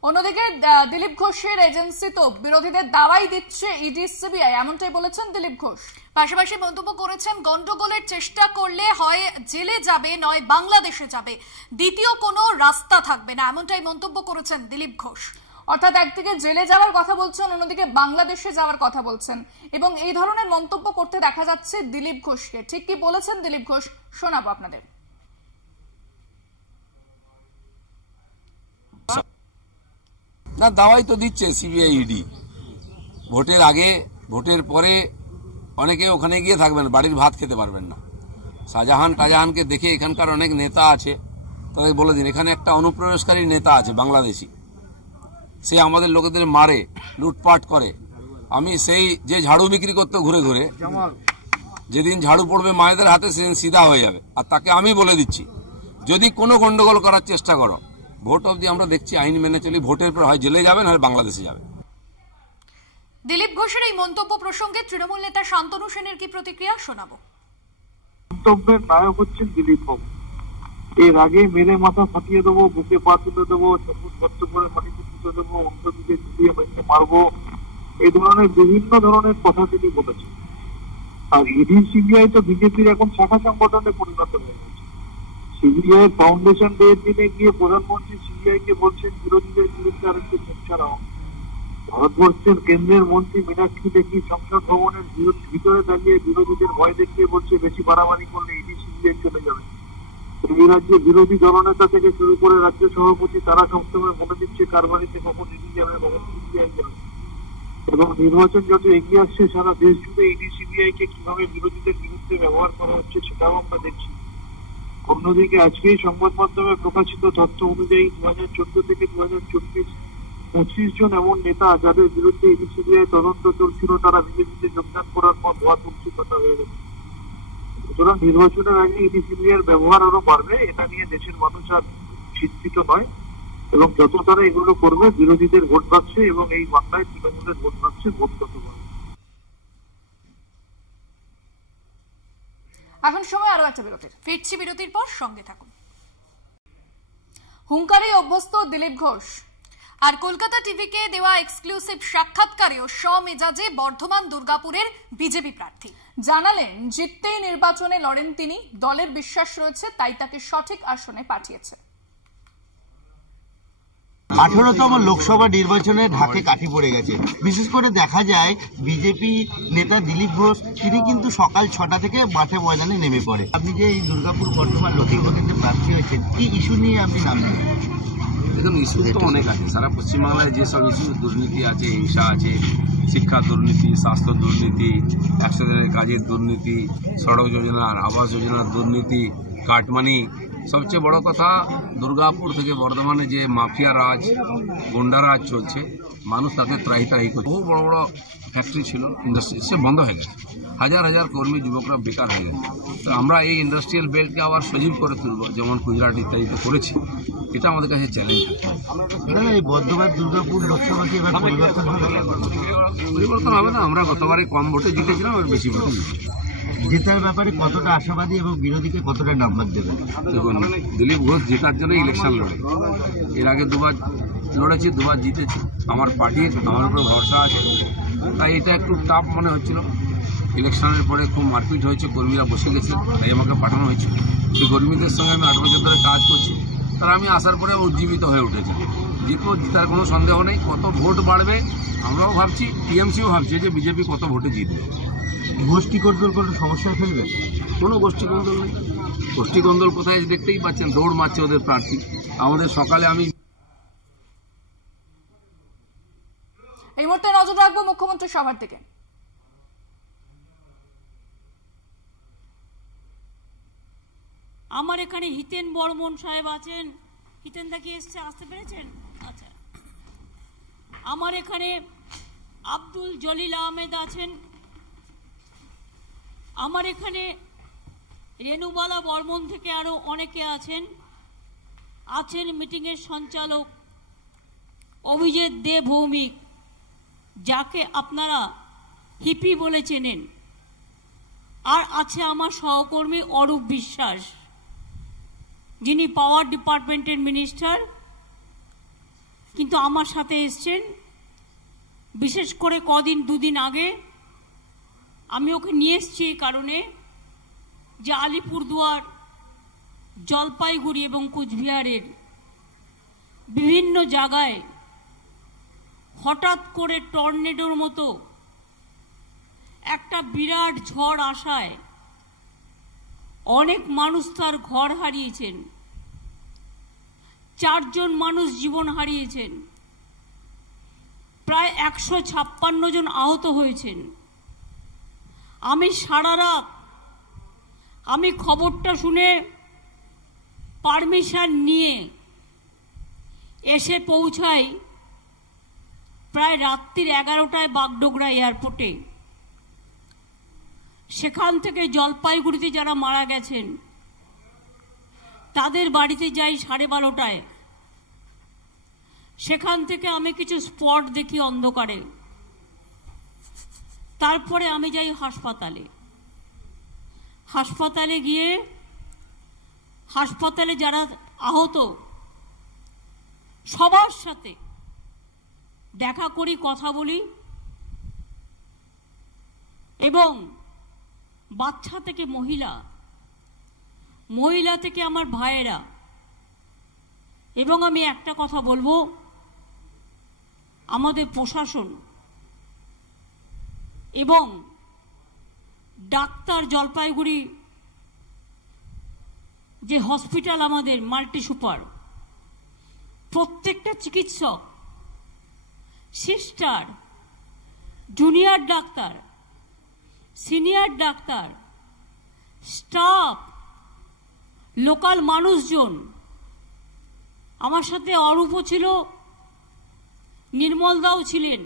অন্যদিকে দিলীপ ঘোষের এজেন্সি তো বিরোধীদের দাওয়াই দিচ্ছে ইডি, সিবিআই, এমনটাই বলেছেন দিলীপ ঘোষ। পাশাপাশি মন্তব্য করেছেন গন্ডগোলের চেষ্টা করলে হয় জেলে যাবে, নয় বাংলাদেশে যাবে, দ্বিতীয় কোনো রাস্তা থাকবে না, এমনটাই মন্তব্য করেছেন দিলীপ ঘোষ। অর্থাৎ একদিকে জেলে যাওয়ার কথা বলছেন, অন্যদিকে বাংলাদেশে যাওয়ার কথা বলছেন, এবং এই ধরনের মন্তব্য করতে দেখা যাচ্ছে দিলীপ ঘোষকে। ঠিক কি বলেছেন দিলীপ ঘোষ, শোনাবো আপনাদের। না, দাওয়াই তো দিচ্ছে সিবিআই ইডি। ভোটের আগে ভোটের পরে অনেকে ওখানে গিয়ে থাকবেন, বাড়ির ভাত খেতে পারবেন না। শাহজাহানকে দেখে এখানকার অনেক নেতা আছে, তাদের বলে দিন এখানে একটা অনুপ্রবেশকারী নেতা আছে বাংলাদেশি, সে আমাদের লোকেদের মারে, লুটপাট করে। আমি সেই যে ঝাড়ু বিক্রি করতে ঘুরে ঘুরে, যেদিন ঝাড়ু পড়বে মায়েদের হাতে সেদিন সিধা হয়ে যাবে। আর তাকে আমি বলে দিচ্ছি, যদি কোনো গন্ডগোল করার চেষ্টা করো, ভোট অবধি আমরা দেখছি আইন মেনে চলি, ভোটের পর হয় জেলে যাবেন হয় বাংলাদেশে যাবে। দিলীপ ঘোষের এই মন্তব্য প্রসঙ্গে তৃণমূল নেতা শান্তনু সেনের কি প্রতিক্রিয়া, শোনাবো। মন্তব্যের নায়ক হচ্ছেন দিলীপ বাবু। এর আগে মেরে মাথা ফাটিয়ে দেবো, বুকে পা তুলে দেবো, সবুজ ভর্ত করে মাটিতে পুঁতে দেবো, অন্যদিকে ঝুলিয়ে মেরে মারবো, এই ধরনের বিভিন্ন ধরনের কথা তিনি বলেছেন। আর ইডি সিবিআই তো বিজেপির এখন শাখা সংগঠনে পরিণত হয়ে গেছে। সিবিআই ফাউন্ডেশন ডে এর দিনে গিয়ে প্রধানমন্ত্রী সিবিআই কে বলছেন বিরোধীদের বিরুদ্ধে আরেকটি মুখ ছাড়াও। ভারতবর্ষের কেন্দ্রের মন্ত্রী মীনাক্ষী লেখি সংসদ ভবনের ভিতরে দাঁড়িয়ে বিরোধীদের ভয় দেখিয়ে বলছে বেশি বাড়াবাড়ি করলে ইডি সিবিআই চলে যাবে। এই রাজ্যে বিরোধী দলনেতা থেকে শুরু করে রাজ্য সভাপতি তারা সবসময় বলে দিচ্ছে কার বাড়িতে কখন ইডি যাবে, কখন সিবিআই যাবে। এবং নির্বাচন যত এগিয়ে আসছে সারা দেশ জুড়ে ইডি সিবিআই কে কিভাবে বিরোধীদের বিরুদ্ধে ব্যবহার করা হচ্ছে সেটাও আমরা দেখছি। অন্যদিকে আজকেই সংবাদ মাধ্যমে প্রকাশিত তথ্য অনুযায়ী 2014 থেকে 2024-25 জন এমন নেতা যাদের বিরুদ্ধে ইডি সিবিআই তদন্ত চলছিল, তারা বিজেপিতে যোগদান করার পর ধোয়া তুলসী কথা হয়ে গেছে। সুতরাং নির্বাচনের আগে ইডি সিবিআইয়ের ব্যবহার আরো বাড়বে, এটা নিয়ে দেশের মানুষ আর চিন্তিত নয়। এবং যত তারা এগুলো করবে বিরোধীদের ভোট পাচ্ছে এবং এই বাংলায় তৃণমূলের ভোট পাচ্ছে, ভোট তত বাড়বে। এখন সময় আরো একটা বিরতির, ফিরছি বিরতির পর, সঙ্গে থাকুন। হুঙ্কারে অভ্যস্ত দিলীপ ঘোষ। আর কলকাতা টিভিকে দেওয়া এক্সক্লুসিভ সাক্ষাৎকারেও স্বমেজাজে বর্ধমান দুর্গাপুরের বিজেপি প্রার্থী জানালেন জিততেই নির্বাচনে লড়েন তিনি, দলের বিশ্বাস রয়েছে তাই তাকে সঠিক আসনে পাঠিয়েছে। 18তম লোকসভা নির্বাচনে ঢাকে কাঠি পড়ে গেছে। বিশেষ করে দেখা যায় বিজেপি নেতা দিলীপ ঘোষ তিনি কিন্তু সকাল 6টা থেকে মাঠে ময়দানে নেমে পড়ে। আপনি যে এই দুর্গাপুর বর্ধমান লোকসভা কেন্দ্রে প্রার্থী হয়েছেন, কি ইস্যু নিয়ে আপনি নামলেন? দেখুন, ইস্যু তো অনেক আছে। সারা পশ্চিমবাংলায় যেসব ইস্যু, দুর্নীতি আছে, হিংসা আছে, শিক্ষা দুর্নীতি, স্বাস্থ্য দুর্নীতি, 100 দিনের কাজের দুর্নীতি, সড়ক যোজনার, আবাস যোজনার দুর্নীতি, কাটমানি, সবচেয়ে বড় কথা দুর্গাপুর থেকে বর্ধমানে যে মাফিয়া রাজ, গুন্ডা রাজ চলছে, মানুষ তাতে ত্রাহি করছে। বহু বড় বড় ফ্যাক্টরি ছিল, ইন্ডাস্ট্রি, সে বন্ধ হয়ে গেছে। হাজার হাজার কর্মী যুবকরা বেকার হয়ে গেছে। তো আমরা এই ইন্ডাস্ট্রিয়াল বেল্টকে আবার সজীব করে তুলব, যেমন গুজরাট ইত্যাদিতে করেছি। এটা আমাদের কাছে চ্যালেঞ্জ। এই বর্ধমান দুর্গাপুর লোকসভা কি এবার পরিবর্তন হবে? পরিবর্তন হবে না। আমরা গতবারে কম ভোটে জিতেছিলাম, আর বেশি ভোটে জিতেছি। জেতার ব্যাপারে কতটা আশাবাদী এবং বিরোধীকে কতটা নাম্বার দেবেন? দেখুন, দিলীপ ঘোষ জেতার জন্য ইলেকশন লড়ে। এর আগে 2বার লড়েছি, 2বার জিতেছি। আমার পার্টির আমার উপর ভরসা আছে, তাই এটা একটু টাফ মনে হচ্ছিল। ইলেকশনের পরে খুব মারপিট হয়েছে, কর্মীরা বসে গেছে, তাই আমাকে পাঠানো হয়েছিল। সেই কর্মীদের সঙ্গে আমি 8 বছর ধরে কাজ করছি, তারা আমি আসার পরে উজ্জীবিত হয়ে উঠেছে। জিতার কোনো সন্দেহ নেই। কত ভোট বাড়বে আমরাও ভাবছি, টিএমসিও ভাবছে যে বিজেপি কত ভোটে জিতবে। গোষ্ঠী কোন্দল কোনো সমস্যা ফেলবে? কোনো গোষ্ঠী কোন্দল নেই। গোষ্ঠী কোন্দল কোথায় দেখতেই পাচ্ছেন, দৌড় মারছে ওদের প্রার্থী। আমাদের সকালে আমি এই মুহূর্তে নজর রাখবো মুখ্যমন্ত্রী সভার দিকে। আমার এখানে হিতেন বর্মন সাহেব আছেন। হিতেন দা কি এসছে, আসতে পেরেছেন? আচ্ছা, আমার এখানে আব্দুল জলিল আহমেদ আছেন। আমার এখানে রেণুবালা বর্মন থেকে আরো অনেকে আছেন। মিটিংয়ের সঞ্চালক অভিজিৎ দে ভৌমিক, যাকে আপনারা হিপি বলে চেনেন। আর আছে আমার সহকর্মী অরূপ বিশ্বাস, যিনি পাওয়ার ডিপার্টমেন্টের মিনিস্টার, কিন্তু আমার সাথে এসছেন। বিশেষ করে 2 দিন আগে আমি ওকে নিয়ে এসছি এই কারণে যে আলিপুরদুয়ার, জলপাইগুড়ি এবং কুচবিহারের বিভিন্ন জায়গায় হঠাৎ করে টর্নেডোর মতো একটা বিরাট ঝড় আসায় অনেক মানুষ তার ঘর হারিয়েছেন, 4 জন মানুষ জীবন হারিয়েছেন, প্রায় 156 জন আহত হয়েছেন। আমি সারা রাত আমি খবরটা শুনে পারমিশন নিয়ে এসে পৌঁছাই প্রায় রাত্রির 11টায় বাগডোগরা এয়ারপোর্টে। সেখান থেকে জলপাইগুড়িতে যারা মারা গেছেন তাদের বাড়িতে যাই 12:30টায়। সেখান থেকে আমি কিছু স্পট দেখি অন্ধকারে, তারপরে আমি যাই হাসপাতালে। হাসপাতালে গিয়ে হাসপাতালে যারা আহত সবার সাথে দেখা করি, কথা বলি, এবং বাচ্চা থেকে মহিলা থেকে আমার ভাইয়েরা। এবং আমি একটা কথা বলবো, আমাদের প্রশাসন এবং ডাক্তার, জলপাইগুড়ি যে হসপিটাল আমাদের মাল্টি সুপার, প্রত্যেকটা চিকিৎসক, sister, junior doctor, senior doctor, staff, local মানুষজন, আমার সাথে অরূপও ছিল, নির্মলদাও ছিলেন,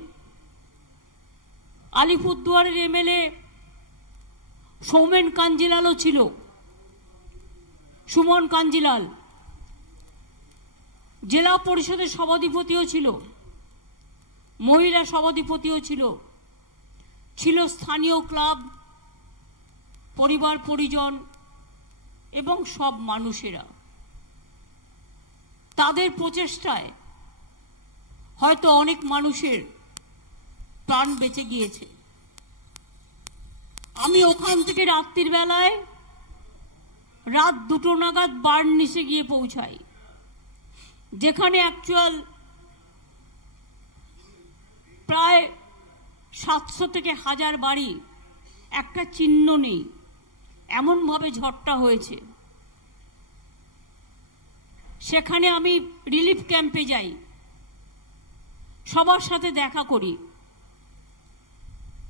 আলিপুরদুয়ারের এমএলএ সৌমেন কাঞ্জিলালও ছিল, সুমন কাঞ্জিলাল, জেলা পরিষদের সভাধিপতিও ছিল, মহিলা সভাধিপতিও ছিল স্থানীয় ক্লাব, পরিবার পরিজন এবং সব মানুষেরা। তাদের প্রচেষ্টায় হয়তো অনেক মানুষের প্রাণ বেঁচে গিয়েছে। আমি ওখান থেকে রাত্রির বেলায় রাত 2টো নাগাদ বার্নিসে গিয়ে পৌঁছাই, যেখানে অ্যাকচুয়াল প্রায় 700 থেকে 1000 বাড়ি, একটা চিহ্ন নেই, এমনভাবে ঝড়টা হয়েছে। সেখানে আমি রিলিফ ক্যাম্পে যাই, সবার সাথে দেখা করি।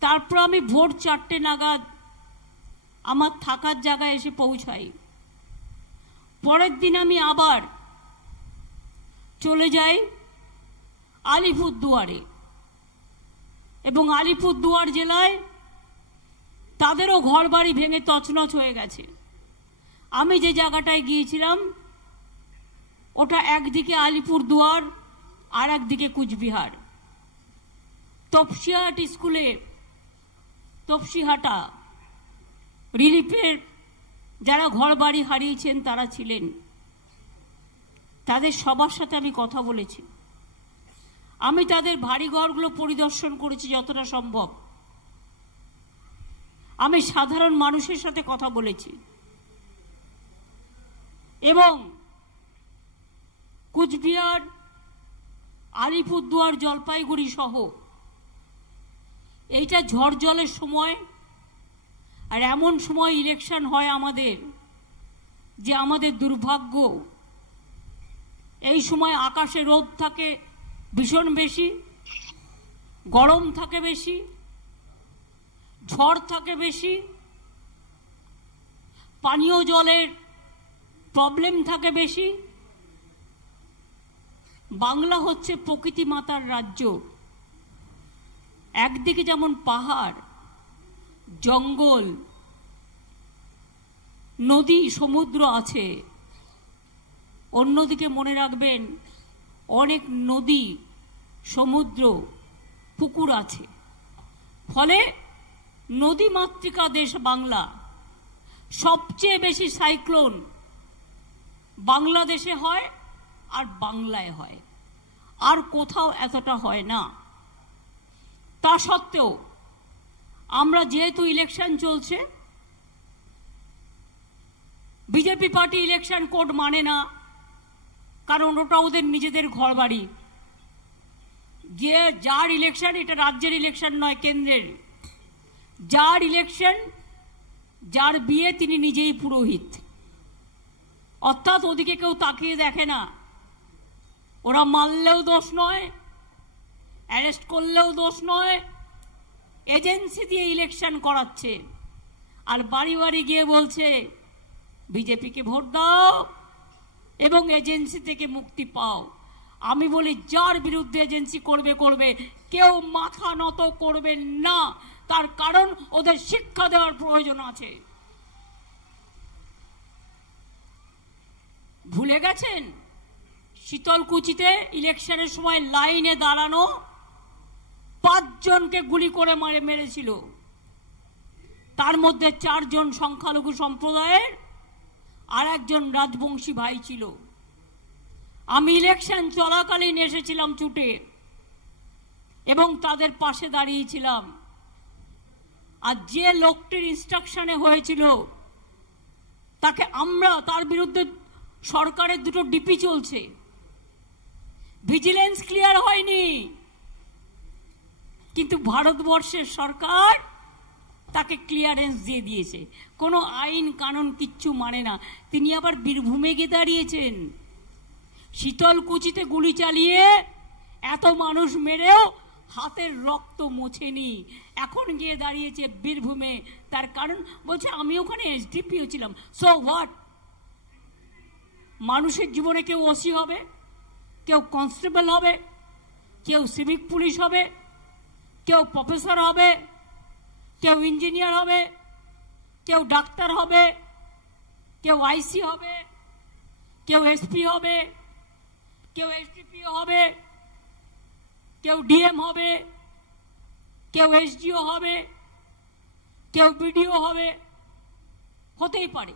তারপর আমি ভোর 4টে নাগাদ আমার থাকার জায়গায় এসে পৌঁছাই। পরের দিন আমি আবার চলে যাই আলিপুরদুয়ারে, এবং আলিপুরদুয়ার জেলায় তাদেরও ঘর বাড়ি ভেঙে তছনছ হয়ে গেছে। আমি যে জায়গাটায় গিয়েছিলাম ওটা একদিকে আলিপুরদুয়ার আর একদিকে কুচবিহার। তপসিহাট স্কুলে, তপসিহাটা রিলিফের যারা ঘর বাড়ি হারিয়েছেন তারা ছিলেন, তাদের সবার সাথে আমি কথা বলেছি। আমি তাদের বাড়ি ঘরগুলো পরিদর্শন করেছি যতটা সম্ভব। আমি সাধারণ মানুষের সাথে কথা বলেছি, এবং কুচবিহার, আলিপুরদুয়ার, জলপাইগুড়ি সহ এইটা ঝড় জলের সময়, আর এমন সময় ইলেকশন হয় আমাদের, যে আমাদের দুর্ভাগ্য এই সময় আকাশে রোদ থাকে ভীষণ বেশি, গরম থাকে বেশি, ঝড় থাকে বেশি, পানীয় জলের প্রবলেম থাকে বেশি। বাংলা হচ্ছে প্রকৃতি মাতার রাজ্য। একদিকে যেমন পাহাড়, জঙ্গল, নদী, সমুদ্র আছে, অন্যদিকে মনে রাখবেন অনেক নদী, সমুদ্র, পুকুর আছে। ফলে নদী মাতৃকা দেশ বাংলা। সবচেয়ে বেশি সাইক্লোন বাংলাদেশে হয় আর বাংলায় হয়, আর কোথাও এতটা হয় না। তা সত্ত্বেও আমরা যেহেতু ইলেকশন চলছে, বিজেপি পার্টি ইলেকশন কোড মানে না, কারণ ওটা ওদের নিজেদের ঘরবাড়ি। যে যার ইলেকশন, এটা রাজ্যের ইলেকশন নয়, কেন্দ্রের, যার ইলেকশন, যার বিয়ে তিনি নিজেই পুরোহিত, অর্থাৎ ওদিকে কেউ তাকিয়ে দেখে না। ওরা মারলেও দোষ নয়, অ্যারেস্ট করলেও দোষ নয়, এজেন্সি দিয়ে ইলেকশন করাচ্ছে। আর বাড়ি বাড়ি গিয়ে বলছে বিজেপিকে ভোট দাও এবং এজেন্সি থেকে মুক্তি পাও। আমি বলি যার বিরুদ্ধে এজেন্সি করবে, কেউ মাথা নত করবেন না, তার কারণ ওদের শিক্ষা দেওয়ার প্রয়োজন আছে। ভুলে গেছেন শীতলকুচিতে ইলেকশনের সময় লাইনে দাঁড়ানো 5 জনকে গুলি করে মেরেছিল, তার মধ্যে 4 জন সংখ্যালঘু সম্প্রদায়ের আর একজন রাজবংশী ভাই ছিল। আমি ইলেকশন চলাকালীন এসেছিলাম ছুটে এবং তাদের পাশে দাঁড়িয়েছিলাম। আর যে লোকটির ইনস্ট্রাকশনে হয়েছিল তাকে তার বিরুদ্ধে সরকারের 2টো ডিপি চলছে, ভিজিলেন্স ক্লিয়ার হয়নি, কিন্তু ভারতবর্ষের সরকার তাকে ক্লিয়ারেন্স দিয়ে দিয়েছে। কোনো আইন কানুন কিচ্ছু মানে না। তিনি আবার বীরভূমে গিয়ে দাঁড়িয়েছেন, শীতলকুচিতে গুলি চালিয়ে এত মানুষ মেরেও হাতের রক্ত মোছেনি, এখন গিয়ে দাঁড়িয়েছে বীরভূমে। তার কারণ বলছে আমি ওখানে এসডিপিও ছিলাম। So what? মানুষের জীবনে কেউ ওসি হবে, কেউ কনস্টেবল হবে, কেউ সিভিক পুলিশ হবে, কেউ প্রফেসর হবে, কেউ ইঞ্জিনিয়ার হবে, কেউ ডাক্তার হবে, কেউ আইসি হবে, কেউ এসপি হবে, কেউ এসডিপিও হবে, কেউ ডিএম হবে, কেউ এসডিও হবে, কেউ বিডিও হবে, হতেই পারে।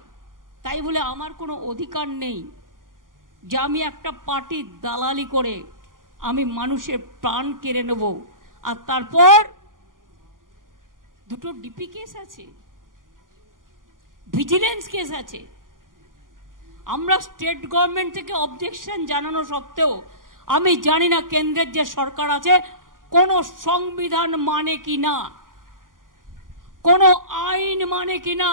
তাই বলে আমার কোনো অধিকার নেই যে আমি একটা পার্টির দালালি করে আমি মানুষের প্রাণ কেড়ে নেব। আর তারপর 2টো ডিপি কেস আছে, ভিজিলেন্স কেস আছে। আমরা স্টেট গভর্নমেন্ট থেকে অবজেকশন জানানো সত্ত্বেও আমি জানি না কেন্দ্রের যে সরকার আছে কোন সংবিধান মানে কিনা, কোন আইন মানে কিনা।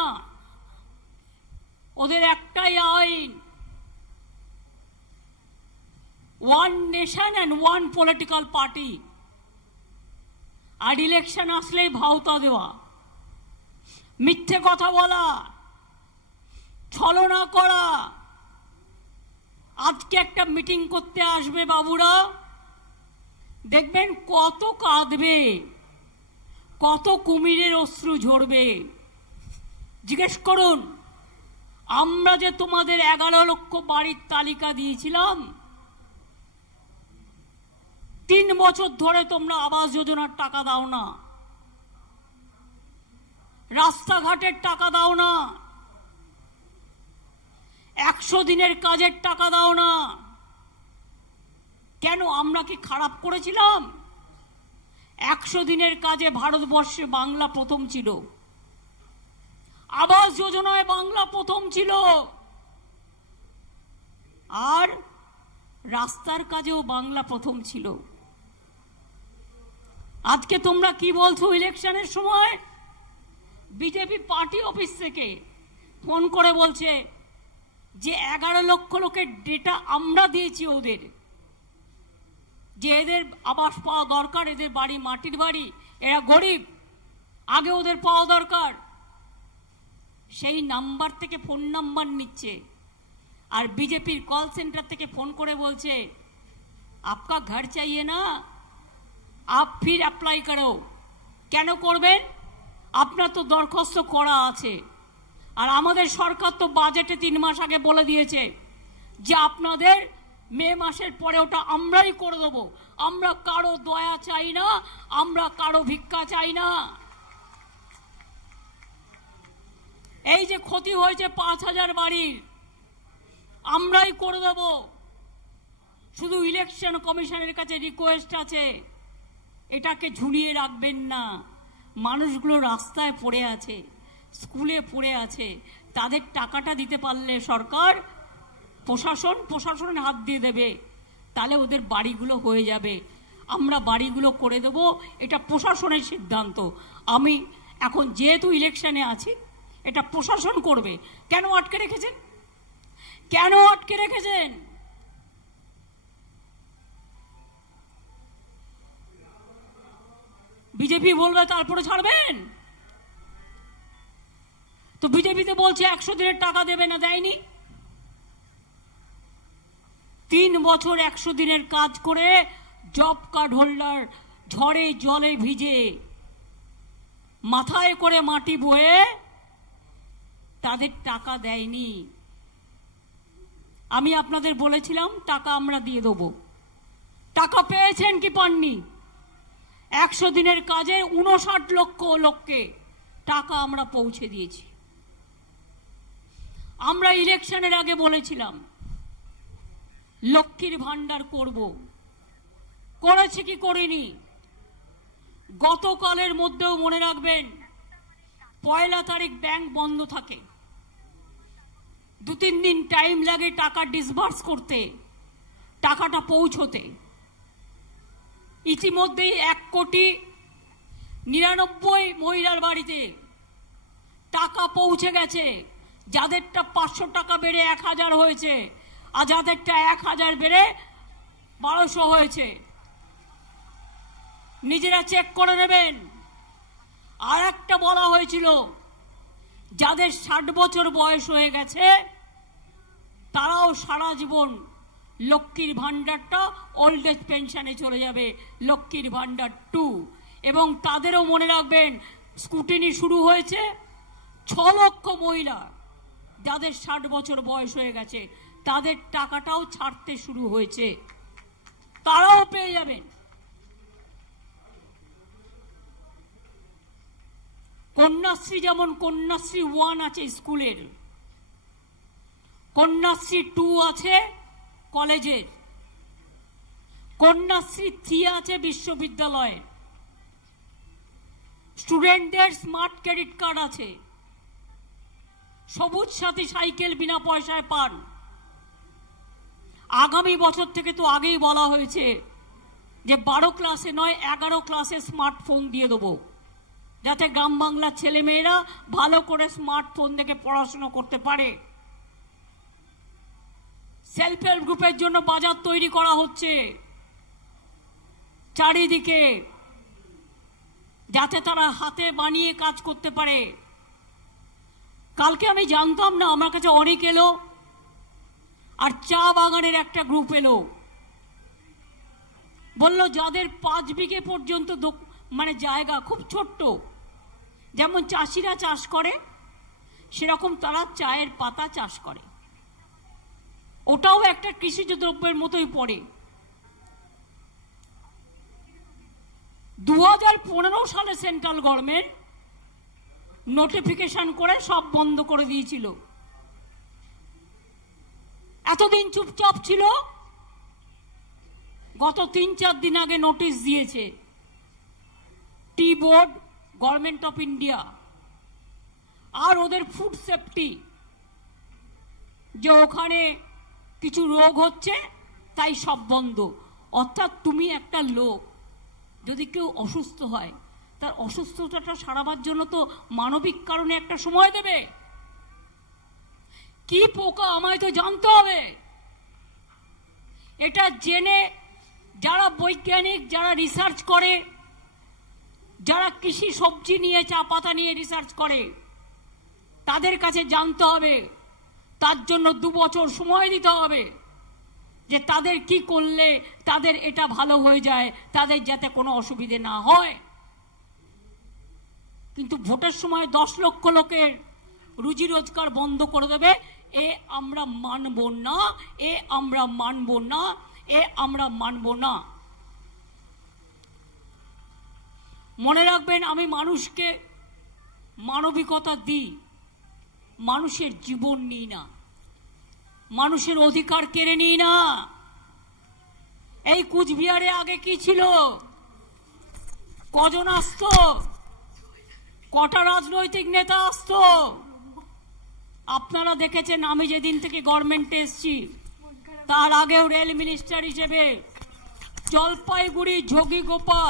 ওদের একটাই আইন, one nation and one political party. আর ইলেকশন আসলেই ভাওতা দেওয়া, মিথ্যে কথা বলা, ছলনা করা। আজকে একটা মিটিং করতে আসবে বাবুরা, দেখবেন কত কাঁদবে, কত কুমিরের অশ্রু ঝরবে। জিজ্ঞেস করুন, আমরা যে তোমাদের 11 লক্ষ বাড়ির তালিকা দিয়েছিলাম, 3 বছর ধরে তোমরা আবাস যোজনার টাকা দাও না, রাস্তাঘাটের টাকা দাও না, 100 দিনের কাজের টাকা দাও না। কেন? আমরা কি খারাপ করেছিলাম? 100 দিনের কাজে ভারতবর্ষে বাংলা প্রথম ছিল, আবাস যোজনায় বাংলা প্রথম ছিল, আর রাস্তার কাজেও বাংলা প্রথম ছিল। আজকে তোমরা কি বলছো? ইলেকশনের সময় বিজেপি পার্টি অফিস থেকে ফোন করে বলছে যে 11 লক্ষ লোকের ডেটা আমরা দিয়েছি ওদের, যে এদের আবাস পাওয়া দরকার, এদের বাড়ি মাটির বাড়ি, এরা গরিব, আগে ওদের পাওয়া দরকার। সেই নাম্বার থেকে ফোন নাম্বার নিচ্ছে, আর বিজেপির কল সেন্টার থেকে ফোন করে বলছে आपका घर चाहिए ना, आप फिर अप्लाई करो। কেন করবেন? আপনার তো দরখাস্ত করা আছে। আর আমাদের সরকার তো বাজেটে 3 মাস আগে বলে দিয়েছে যে আপনাদের মে মাসের পরে ওটা আমরাই করে দেবো। আমরা কারো দয়া চাই না, আমরা কারো ভিক্ষা চাই না। এই যে ক্ষতি হয়েছে 5000 বাড়ির, আমরাই করে দেব। শুধু ইলেকশন কমিশনের কাছে রিকোয়েস্ট আছে, এটাকে ঝুলিয়ে রাখবেন না। মানুষগুলো রাস্তায় পড়ে আছে, স্কুলে পড়ে আছে, তাদের টাকাটা দিতে পারলে সরকার, প্রশাসনের হাত দিয়ে দেবে, তাহলে ওদের বাড়িগুলো হয়ে যাবে। আমরা বাড়িগুলো করে দেব, এটা প্রশাসনের সিদ্ধান্ত। আমি এখন যেহেতু ইলেকশনে আছি, এটা প্রশাসন করবে। কেন আটকে রেখেছেন? কেন আটকে রেখেছেন? বিজেপি বলবে তারপরে ছাড়বেন? তো বিজেপিতে বলছে 100 দিনের টাকা দেবে না, দেয়নি। 3 বছর 100 দিনের কাজ করে জব কার্ড হোল্ডার ঝড়ে জলে ভিজে মাথায় করে মাটি বয়ে তাদের টাকা দেয়নি। আমি আপনাদের বলেছিলাম টাকা আমরা দিয়ে দেব। টাকা পেয়েছেন কি পাননি? 100 দিনের কাজে 59 লক্ষ লোককে টাকা আমরা পৌঁছে দিয়েছি। আমরা ইলেকশনের আগে বলেছিলাম লক্ষ্মীর ভান্ডার করব, করেছি কি করিনি? গতকালের মধ্যেও মনে রাখবেন 1 তারিখ ব্যাংক বন্ধ থাকে, 2-3 দিন টাইম লাগে টাকা ডিসবার্স করতে, টাকাটা পৌঁছতে। ইতিমধ্যেই 1,99,00,000 মহিলার বাড়িতে টাকা পৌঁছে গেছে। যাদেরটা 500 টাকা বেড়ে 1000 হয়েছে, আর যাদেরটা 1000 বেড়ে 1200 হয়েছে। নিজেরা চেক করে নেবেন। আর একটা বলা হয়েছিল যাদের 60 বছর বয়স হয়ে গেছে তারাও সারা জীবন লক্ষ্মীর ভান্ডারটা ওল্ড এজ পেনশনে চলে যাবে, লক্ষ্মীর ভান্ডার 2। এবং তাদেরও মনে রাখবেন স্কুটিনি শুরু হয়েছে। 6 লক্ষ মহিলা যাদের 60 বছর বয়স হয়ে গেছে তাদের টাকাটাও ছাড়তে শুরু হয়েছে, তারাও পেয়ে যাবেন। কন্যাশ্রী যেমন কন্যাশ্রী 1 আছে স্কুলের, কন্যাশ্রী 2 আছে কলেজের, কন্যাশ্রী 3 আছে বিশ্ববিদ্যালয়ের। স্টুডেন্টদের স্মার্ট ক্রেডিট কার্ড আছে, সবুজ সাথী সাইকেল বিনা পয়সায় পান। আগামী বছর থেকে তো আগেই বলা হয়েছে যে 12 ক্লাসে নয় 11 ক্লাসে স্মার্টফোন দিয়ে দেবো, যাতে গ্রাম বাংলার ছেলে মেয়েরা ভালো করে স্মার্টফোন দেখে পড়াশোনা করতে পারে। সেলফ হেল্প গ্রুপের জন্য বাজার তৈরি করা হচ্ছে চারিদিকে, যাতে তারা হাতে বানিয়ে কাজ করতে পারে। কালকে আমি জানতাম না, আমার কাছে অনেক এলো, আর চা বাগানের একটা গ্রুপ এলো, বলল যাদের 5 বিঘে পর্যন্ত মানে জায়গা খুব ছোট্ট, যেমন চাষিরা চাষ করে সেরকম তারা চায়ের পাতা চাষ করে। ওটাও একটা কৃষিজ দ্রব্যের মতোই পড়ে। 2015 সালে সেন্ট্রাল গভর্নমেন্ট নোটিফিকেশন করে সব বন্ধ করে দিয়েছিল। এতদিন চুপচাপ ছিল, গত 3-4 দিন আগে নোটিশ দিয়েছে tea board, government of India আর ওদের ফুড সেফটি, যে ওখানে কিছু রোগ হচ্ছে তাই সব বন্ধ। অর্থাৎ তুমি একটা লোক যদি কেউ অসুস্থ হয়, তার অসুস্থতাটা সারাবার জন্য তো মানবিক কারণে একটা সময় দেবে। কি পোকা আমায় তো জানতে হবে। এটা জেনে যারা বৈজ্ঞানিক, যারা রিসার্চ করে, যারা কৃষি সবজি নিয়ে চা পাতা নিয়ে রিসার্চ করে, তাদের কাছে জানতে হবে। তার জন্য 2 বছর সময় দিতে হবে যে তাদের কি করলে তাদের এটা ভালো হয়ে যায়, তাদের যাতে কোনো অসুবিধে না হয়। কিন্তু ভোটের সময় 10 লক্ষ লোকের রুজি রোজগার বন্ধ করে দেবে, এ আমরা মানব না, এ আমরা মানব না, এ আমরা মানব না। মনে রাখবেন, আমি মানুষকে মানবিকতা দিই, মানুষের জীবন নিই না, মানুষের অধিকার কেড়ে নিই না। এই কুচবিহারে আগে কি ছিল? কজন আসতো? কটা রাজনৈতিক নেতা আসতো? আপনারা দেখেছেন, আমি যেদিন থেকে গভর্নমেন্টে এসছি তার আগেও রেল মিনিস্টার হিসেবে জলপাইগুড়ি যোগীগোপা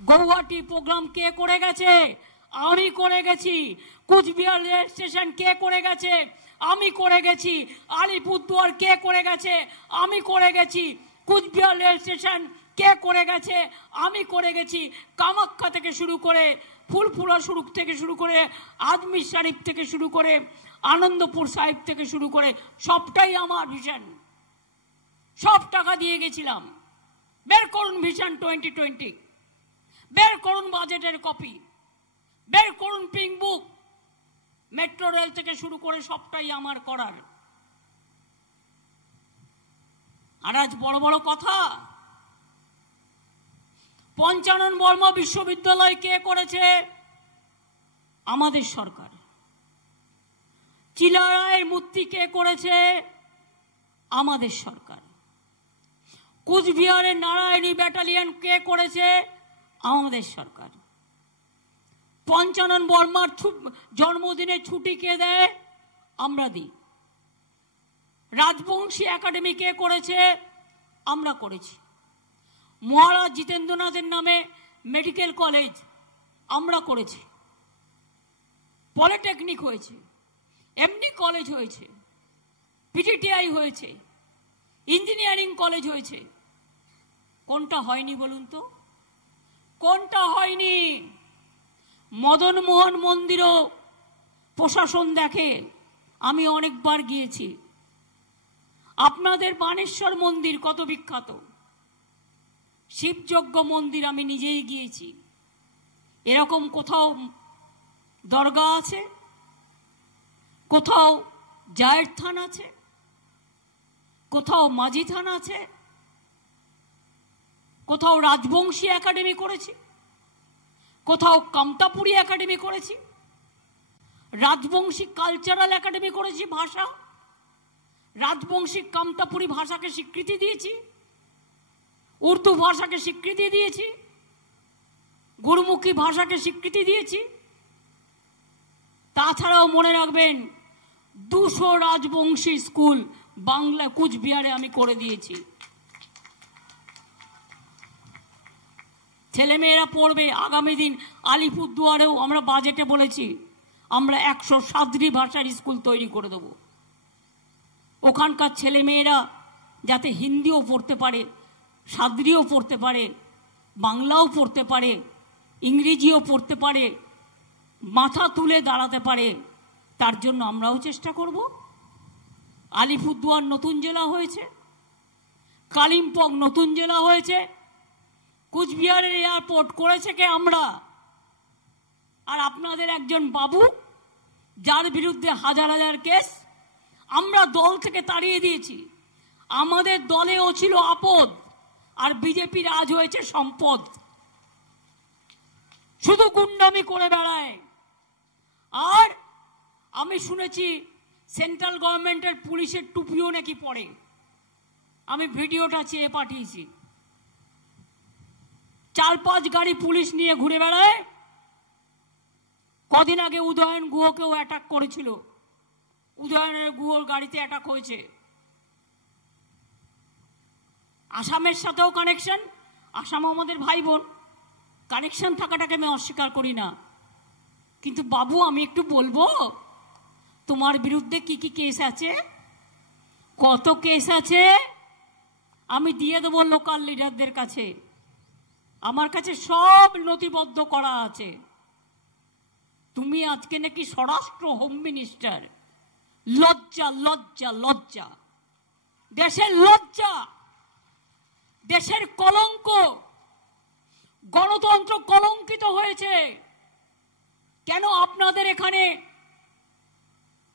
গৌহাটি প্রোগ্রাম কে করে গেছে? আমি করে গেছি। কুচবিহার রেল স্টেশন কে করে গেছে? আমি করে গেছি। আলিপুরদুয়ার কে করে গেছে? আমি করে গেছি। কুচবিহার রেল স্টেশন কে করে গেছে? আমি করে গেছি। কামাখ্যা থেকে শুরু করে ফুলপুরা শুরু থেকে শুরু করে আজমির শরীফ থেকে শুরু করে আনন্দপুর সাহিব থেকে শুরু করে সবটাই আমার ভিশন। সব টাকা দিয়ে গেছিলাম। বের করুন ভিশন 2020, বের করুন বাজেটের কপি, বের করুন পিঙ্ক বুক। মেট্রো রেল থেকে শুরু করে সবটাই আমার করার। আর আজ বড় বড় কথা। পঞ্চানন বর্মা বিশ্ববিদ্যালয় কে করেছে? আমাদের সরকার। চিলারায়ের মূর্তি কে করেছে? আমাদের সরকার। কুচবিহারের নারায়ণী ব্যাটালিয়ন কে করেছে? আমাদের সরকার। পঞ্চানন বর্মার জন্মদিনে ছুটি কে দেয়? আমরা দিই। রাজবংশী একাডেমি কে করেছে? আমরা করেছি। মহারাজ জিতেন্দ্রনাথের নামে মেডিকেল কলেজ আমরা করেছি। পলিটেকনিক হয়েছে, এমনি কলেজ হয়েছে, পিটিটিআই হয়েছে, ইঞ্জিনিয়ারিং কলেজ হয়েছে। কোনটা হয়নি বলুন তো? কোনটা হয়নি? মদন মোহন মন্দিরও প্রশাসন দেখে। আমি অনেকবার গিয়েছি। আপনাদের বানেশ্বর মন্দির কত বিখ্যাত, শিবযজ্ঞ মন্দির আমি নিজেই গিয়েছি। এরকম কোথাও দরগা আছে? কোথাও জায়ের থান আছে? কোথাও মাঝি থান আছে? কোথাও রাজবংশী একাডেমি করেছি, কোথাও কামতাপুরী একাডেমি করেছি, রাজবংশী কালচারাল একাডেমি করেছি। ভাষা, রাজবংশী কামতাপুরী ভাষাকে স্বীকৃতি দিয়েছি, উর্দু ভাষাকে স্বীকৃতি দিয়েছি, গুরুমুখী ভাষাকে স্বীকৃতি দিয়েছি। তাছাড়াও মনে রাখবেন 200 রাজবংশী স্কুল বাংলা কুচবিহারে আমি করে দিয়েছি। ছেলেমেয়েরা পড়বে আগামী দিন। আলিপুরদুয়ারেও আমরা বাজেটে বলেছি আমরা 107টি ভাষার স্কুল তৈরি করে দেব। ওখানকার ছেলেমেয়েরা যাতে হিন্দিও পড়তে পারে, সাদ্রিও পড়তে পারে, বাংলাও পড়তে পারে, ইংরেজিও পড়তে পারে, মাথা তুলে দাঁড়াতে পারে, তার জন্য আমরাও চেষ্টা করব। আলিপুরদুয়ার নতুন জেলা হয়েছে, কালিম্পং নতুন জেলা হয়েছে, কুচবিহারের এয়ারপোর্ট করেছে কে? আমরা। আর আপনাদের একজন বাবু যার বিরুদ্ধে হাজার হাজার কেস, আমরা দল থেকে তাড়িয়ে দিয়েছি। আমাদের দলেও ছিল আপদ, আর বিজেপির আজ হয়েছে সম্পদ। শুধু গুন্ডামি করে বেড়ায়। আর আমি শুনেছি সেন্ট্রাল গভর্নমেন্টের পুলিশের টুপিও নাকি পড়ে। আমি ভিডিওটা চেয়ে পাঠিয়েছি। 4-5 গাড়ি পুলিশ নিয়ে ঘুরে বেড়ায়। কদিন আগে উদয়ন গুহকেও অ্যাটাক করেছিল। উদয়নের গুহর গাড়িতে অ্যাটাক হয়েছে। আসামের সাথেও কানেকশন। আসাম আমাদের ভাই বোন, কানেকশন থাকাটাকে আমি অস্বীকার করি না। কিন্তু বাবু আমি একটু বলবো, তোমার বিরুদ্ধে কি কি কেস আছে, কত কেস আছে আমি দিয়ে দেবো লোকাল লিডারদের কাছে। আমার কাছে সব নথিবদ্ধ করা আছে। তুমি আজকে নাকি স্বরাষ্ট্র হোম মিনিস্টার। লজ্জা লজ্জা লজ্জা, দেশের লজ্জা, দেশের কলঙ্ক। গণতন্ত্র কলঙ্কিত হয়েছে। কেন আপনাদের এখানে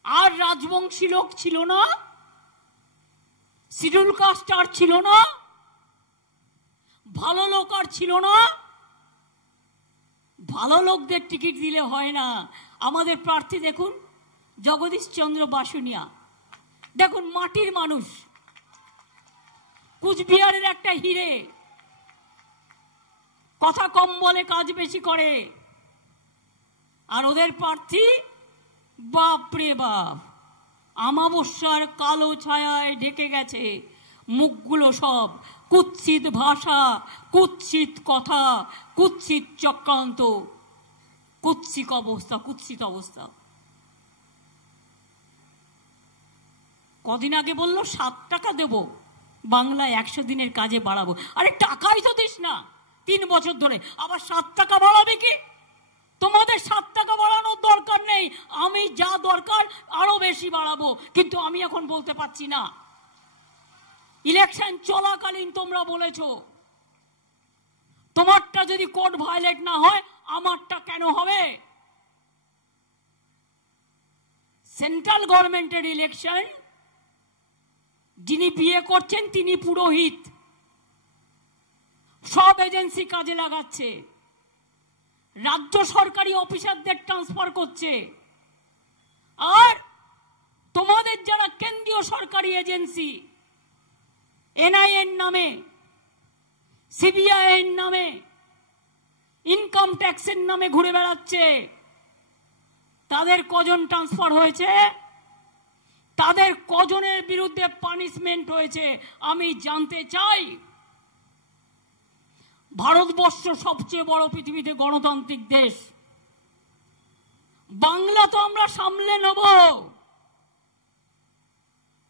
আর রাজবংশী লোক ছিল না? শিডিউল কাস্ট আর ছিল না? ভালো লোক আর ছিল না? ভালো লোকদের টিকিট দিলে হয় না। আমাদের প্রার্থী দেখুন, জগদীশ চন্দ্র বাসুনিয়া, দেখুন মাটির মানুষ, কুচবিহারের একটা হিরে, কথা কম বলে কাজ বেশি করে। আর ওদের প্রার্থী বাপ রে বাপ, আমাবস্যার কালো ছায়ায় ঢেকে গেছে, মুখগুলো সব কুৎসিত ভাষা, কুৎসিত কথা, কুৎসিত চক্রান্ত, কুৎসিত অবস্থা। কদিন আগে বললো 7 টাকা দেব, বাংলায় 100 দিনের কাজে বাড়াবো। আরে টাকাই তো দিস না 3 বছর ধরে, আবার 7 টাকা বাড়াবে কি? তোমাদের 7 টাকা বাড়ানোর দরকার নেই, আমি যা দরকার আরো বেশি বাড়াবো, কিন্তু আমি এখন বলতে পারছি না। ইলেকশন চলাকালীন তোমরা বলেছো তোমারটা যদি কোড ভায়োলেট না হয় আমারটা কেন হবে? সেন্ট্রাল গভর্নমেন্টের ইলেকশন, যিনি বিয়ে করছেন তিনি পুরোহিত, সব এজেন্সি কাজে লাগাচ্ছে, রাজ্য সরকারি অফিসারদের ট্রান্সফার করছে, আর তোমাদের যারা কেন্দ্রীয় সরকারি এজেন্সি এনআইএর নামে, সিবিআই এর নামে, ইনকাম ট্যাক্সের নামে ঘুরে বেড়াচ্ছে, তাদের কজন ট্রান্সফার হয়েছে? তাদের কজনের বিরুদ্ধে পানিশমেন্ট হয়েছে আমি জানতে চাই। ভারতবর্ষ সবচেয়ে বড় পৃথিবীতে গণতান্ত্রিক দেশ, বাংলা তো আমরা সামলে নেব।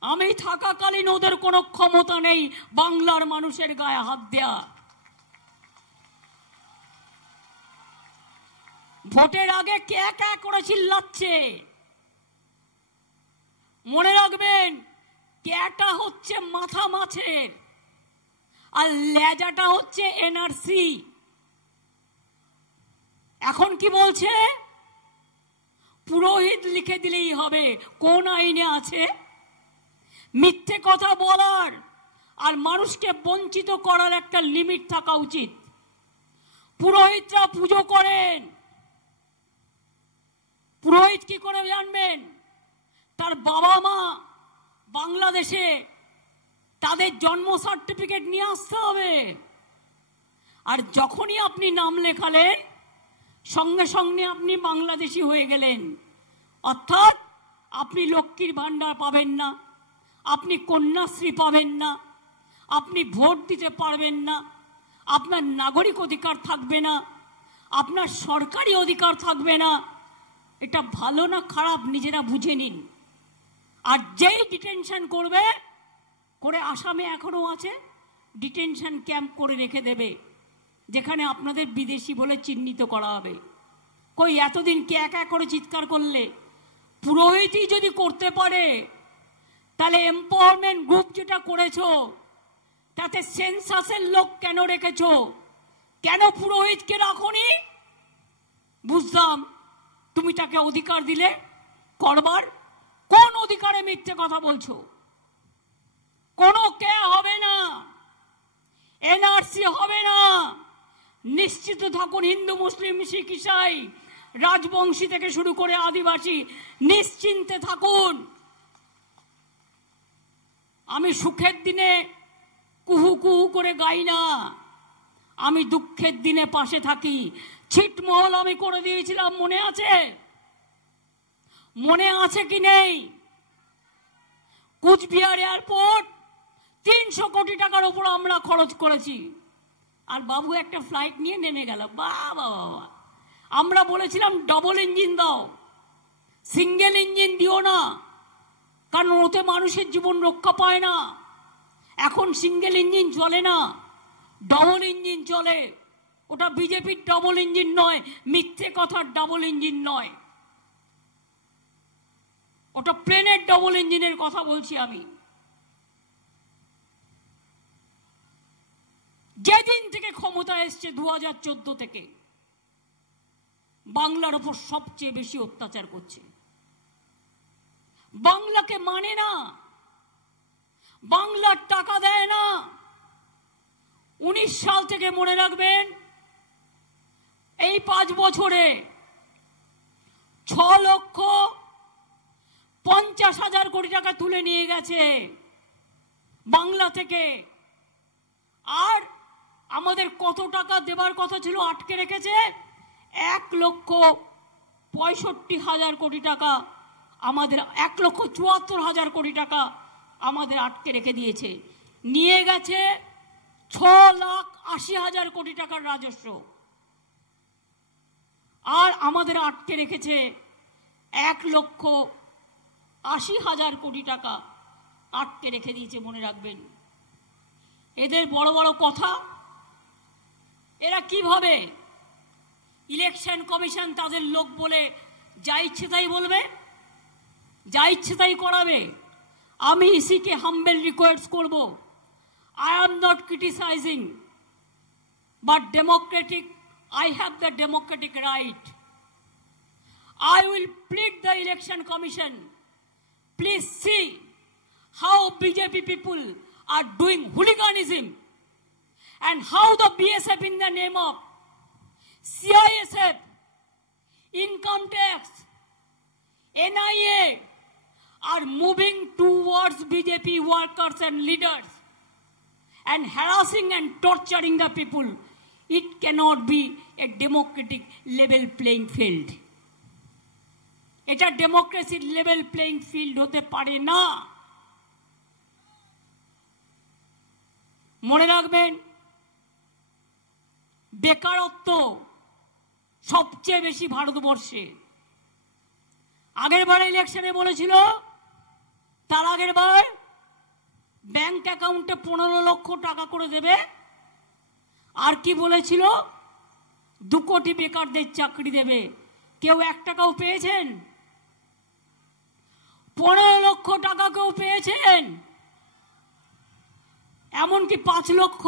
আমি থাকাকালীন ওদের কোনো ক্ষমতা নেই বাংলার মানুষের গায়ে হাত দেয়া। ভোটের আগে কে কে করে চিল্লাচ্ছে, মনে রাখবেন ক্যাটা হচ্ছে মাথা মাছের আর লেজাটা হচ্ছে এনআরসি। এখন কি বলছে? পুরোহিত লিখে দিলেই হবে। কোন আইনে আছে? মিথ্যে কথা বলার আর মানুষকে বঞ্চিত করার একটা লিমিট থাকা উচিত। পুরোহিতরা পুজো করেন, পুরোহিত কি করে জানবেন? তার বাবা মা বাংলাদেশে, তাদের জন্ম সার্টিফিকেট নিয়ে আসতে হবে। আর যখনই আপনি নাম লেখালেন সঙ্গে সঙ্গে আপনি বাংলাদেশি হয়ে গেলেন, অর্থাৎ আপনি লক্ষ্মীর ভান্ডার পাবেন না, আপনি কন্যাশ্রী পাবেন না, আপনি ভোট দিতে পারবেন না, আপনার নাগরিক অধিকার থাকবে না, আপনার সরকারি অধিকার থাকবে না। এটা ভালো না খারাপ নিজেরা বুঝে নিন। আর যেই ডিটেনশন করবে, করে আসামে এখনো আছে, ডিটেনশন ক্যাম্প করে রেখে দেবে যেখানে আপনাদের বিদেশি বলে চিহ্নিত করা হবে। কই এতদিন কে একা করে চিৎকার করলে? পুরোহিতই যদি করতে পারে তাহলে এম্পাওয়ারমেন্ট গ্রুপ যেটা করেছো তাতে সেন্সাসের লোক কেন রেখেছো? কেন পুরোহিতকে রাখোনি? বুঝতাম তুমি তাকে অধিকার দিলে করবার। কোন অধিকারে মিথ্যে কথা বলছো? কোনো কে হবে না, এনআরসি হবে না। নিশ্চিত থাকুন, হিন্দু মুসলিম শিখ ইসাই রাজবংশী থেকে শুরু করে আদিবাসী নিশ্চিন্তে থাকুন। আমি সুখের দিনে কুহু কুহু করে গাই না, আমি দুঃখের দিনে পাশে থাকি। ছিটমহল আমি করে দিয়েছিলাম, মনে আছে? মনে আছে কি নেই? কুচবিহার এয়ারপোর্ট 300 কোটি টাকার উপর আমরা খরচ করেছি, আর বাবু একটা ফ্লাইট নিয়ে নেমে গেল। বাবা বাবা, আমরা বলেছিলাম ডবল ইঞ্জিন দাও, সিঙ্গেল ইঞ্জিন দিও না, কারণ ওতে মানুষের জীবন রক্ষা পায় না। এখন সিঙ্গেল ইঞ্জিন চলে না, ডবল ইঞ্জিন চলে। ওটা বিজেপির ডবল ইঞ্জিন নয়, মিথ্যে কথার ডবল ইঞ্জিন নয়, ওটা প্লেনের ডবল ইঞ্জিনের কথা বলছি আমি। যেদিন থেকে ক্ষমতা এসছে 2014 থেকে বাংলার উপর সবচেয়ে বেশি অত্যাচার করছে। বাংলাকে মানে না, বাংলার টাকা দেয় না। 19 সাল থেকে মনে রাখবেন, এই 5 বছরে 6,50,000 কোটি টাকা তুলে নিয়ে গেছে বাংলা থেকে। আর আমাদের কত টাকা দেবার কথা ছিল আটকে রেখেছে? 1,65,000 কোটি টাকা আমাদের, 1,74,000 কোটি টাকা আমাদের আটকে রেখে দিয়েছে। নিয়ে গেছে 6,80,000 কোটি টাকার রাজস্ব, আর আমাদের আটকে রেখেছে 1,80,000 কোটি টাকা আটকে রেখে দিয়েছে। মনে রাখবেন, এদের বড় বড় কথা। এরা কিভাবে ইলেকশন কমিশন তাদের লোক বলে যা ইচ্ছে তাই বলবে, যা ইচ্ছে তাই করাবে। আমি ইসিকে হাম্বেল রিকোয়েস্ট করব, I am not criticizing, but I have the democratic right. I will plead the election commission. Please see how BJP people are doing hooliganism and how the BSF in the name of CISF, income tax, NIA are moving towards BJP workers and leaders and harassing and torturing the people. It cannot be a democratic level playing field. এটা ডেমোক্রেসির level playing field হতে পারে না। মনে রাখবেন, বেকারত্ব সবচেয়ে বেশি ভারতবর্ষে। আগের বার ইলেকশনে বলেছিল, তার আগের বার ব্যাংক অ্যাকাউন্টে 15 লক্ষ টাকা করে দেবে, আর কি বলেছিল 2 কোটি বেকারদের চাকরি দেবে। কেউ 1 টাকাও পেয়েছেন? 15 লক্ষ টাকা কেউ পেয়েছেন? এমনকি 5 লক্ষ,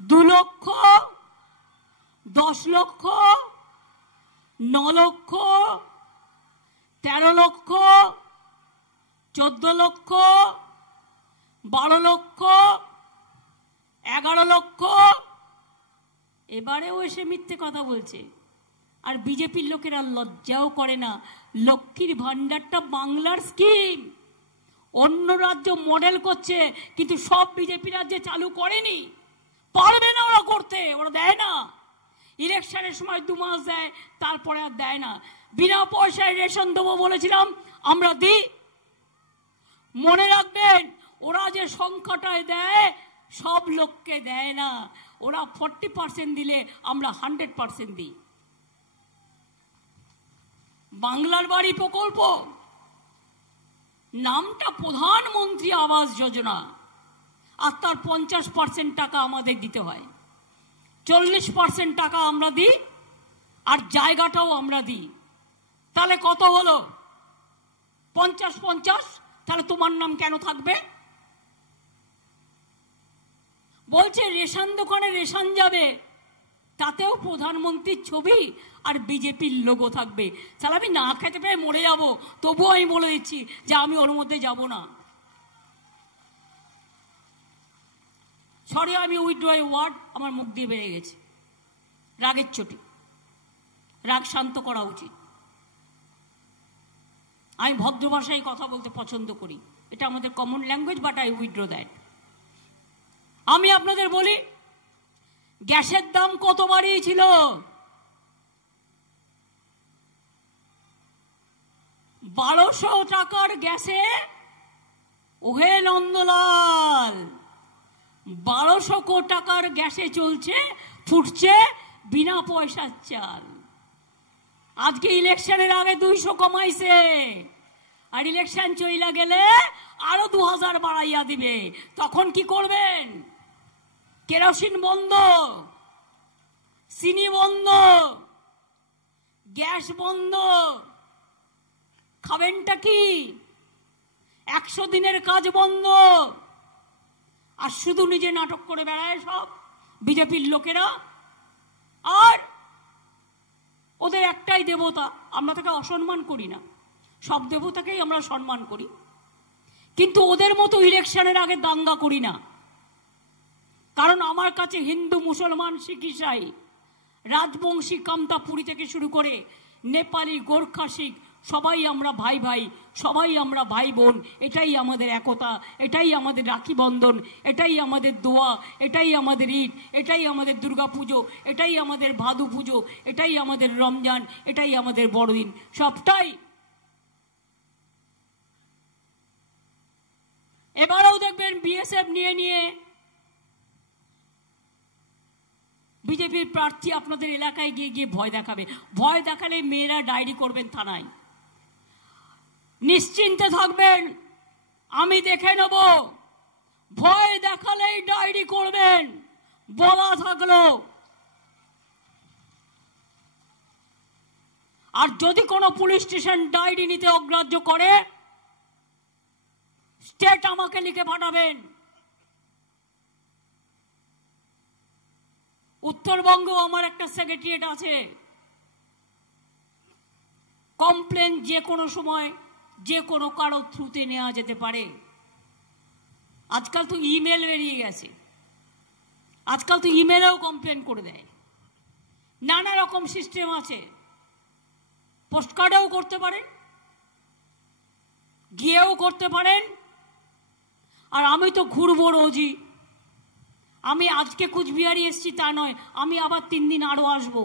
2 লক্ষ, 10 লক্ষ, 9 লক্ষ, 13 লক্ষ, 14 লক্ষ, 12 লক্ষ, 11 লক্ষ। এবারেও এসে মিথ্যে কথা বলছে। আর বিজেপির লোকেরা লজ্জাও করে না। লক্ষ্মীর ভান্ডারটা বাংলার স্কিম, অন্য রাজ্য মডেল করছে, কিন্তু সব বিজেপি রাজ্যে চালু করেনি। পারবে না ওরা করতে, ওরা দেয় না। ইলেকশনের সময় 2 মাস দেয়, তারপরে আর দেয় না। বিনা পয়সায় রেশন দেবো বলেছিলাম, আমরা দিই। মনে রাখবেন, ওরা যে সংখ্যাটায় দেয় সব লোককে দেয় না। ওরা 40% দিলে আমরা 100% দিই। বাংলার বাড়ি প্রকল্প, নামটা প্রধানমন্ত্রী আবাস যোজনা, আর তার 50% টাকা আমাদের দিতে হয়। 40% টাকা আমরা দিই, আর জায়গাটাও আমরা দিই। তাহলে কত হলো? 50-50। তাহলে তোমার নাম কেন থাকবে? বলছে রেশন দোকানে রেশন যাবে, তাতেও প্রধানমন্ত্রীর ছবি আর বিজেপির লোগো থাকবে। তাহলে আমি না খেতে পেয়ে মরে যাব, তবুও আমি বলে দিচ্ছি যে আমি ওর মধ্যে যাব না। সরি, আমি উইথড্র ওয়ার্ড আমার মুখ দিয়ে বেড়ে গেছে। রাগের চোটে, রাগ শান্ত করা উচিত। আমি ভদ্র ভাষায় কথা বলতে পছন্দ করি, এটা আমাদের common language, but I withdraw that. আমি আপনাদের বলি, গ্যাসের দাম কত বাড়িয়েছিল? 1200 টাকার গ্যাসে, ওহে নন্দলাল, 1200 টাকার গ্যাসে চলছে, ফুটছে বিনা পয়সার চাল। আজকে ইলেকশনের আগে 200 কমাইছে, আর ইলেকশন চইলা গেলে আরো 2000 বাড়াইয়া দিবে। তখন কি করবেন? কেরোসিন বন্ধ, চিনি বন্ধ, গ্যাস বন্ধ, খাবেনটা কি? 100 দিনের কাজ বন্ধ। আর শুধু নিজে নাটক করে বেড়ায় সব বিজেপির লোকেরা। আর ওদের একটাই দেবতা, আমরা তাকে অসম্মান করি না, সব দেবতাকেই আমরা সম্মান করি, কিন্তু ওদের মতো ইলেকশনের আগে দাঙ্গা করি না। কারণ আমার কাছে হিন্দু, মুসলমান, শিখ, ইসাই, রাজবংশী, কামতাপুরী থেকে শুরু করে নেপালি, গোর্খা, শিখ, সবাই আমরা ভাই ভাই, সবাই আমরা ভাই বোন। এটাই আমাদের একতা, এটাই আমাদের রাখি বন্ধন, এটাই আমাদের দোয়া, এটাই আমাদের ঈদ, এটাই আমাদের দুর্গা পুজো, এটাই আমাদের ভাদু পুজো, এটাই আমাদের রমজান, এটাই আমাদের বড়দিন, সবটাই। এবারেও দেখবেন বিএসএফ নিয়ে বিজেপির প্রার্থী আপনাদের এলাকায় গিয়ে ভয় দেখাবে। ভয় দেখালে মেয়েরা ডায়েরি করবেন থানায়। নিশ্চিন্তে থাকবেন, আমি দেখে নেব। ভয় দেখালেই ডায়েরি করবেন, বলা থাকলো। আর যদি কোনো পুলিশ স্টেশন ডায়েরি নিতে অগ্রাহ্য করে, স্টেট আমাকে লিখে পাঠাবেন। উত্তরবঙ্গেও আমার একটা সেক্রেটারিয়েট আছে। কমপ্লেন যে কোনো সময় যে কোনো কারো থ্রুতে নেওয়া যেতে পারে। আজকাল তো ইমেল বেরিয়ে গেছে, আজকাল তো ইমেলেও কমপ্লেন করে দেয়। নানা রকম সিস্টেম আছে। পোস্টকার্ডেও করতে পারেন, গিয়েও করতে পারেন। আর আমি তো ঘুরবো রোজই। আমি আজকে কুচবিহারি এসছি তা নয়, আমি আবার 3 দিন আরো আসবো।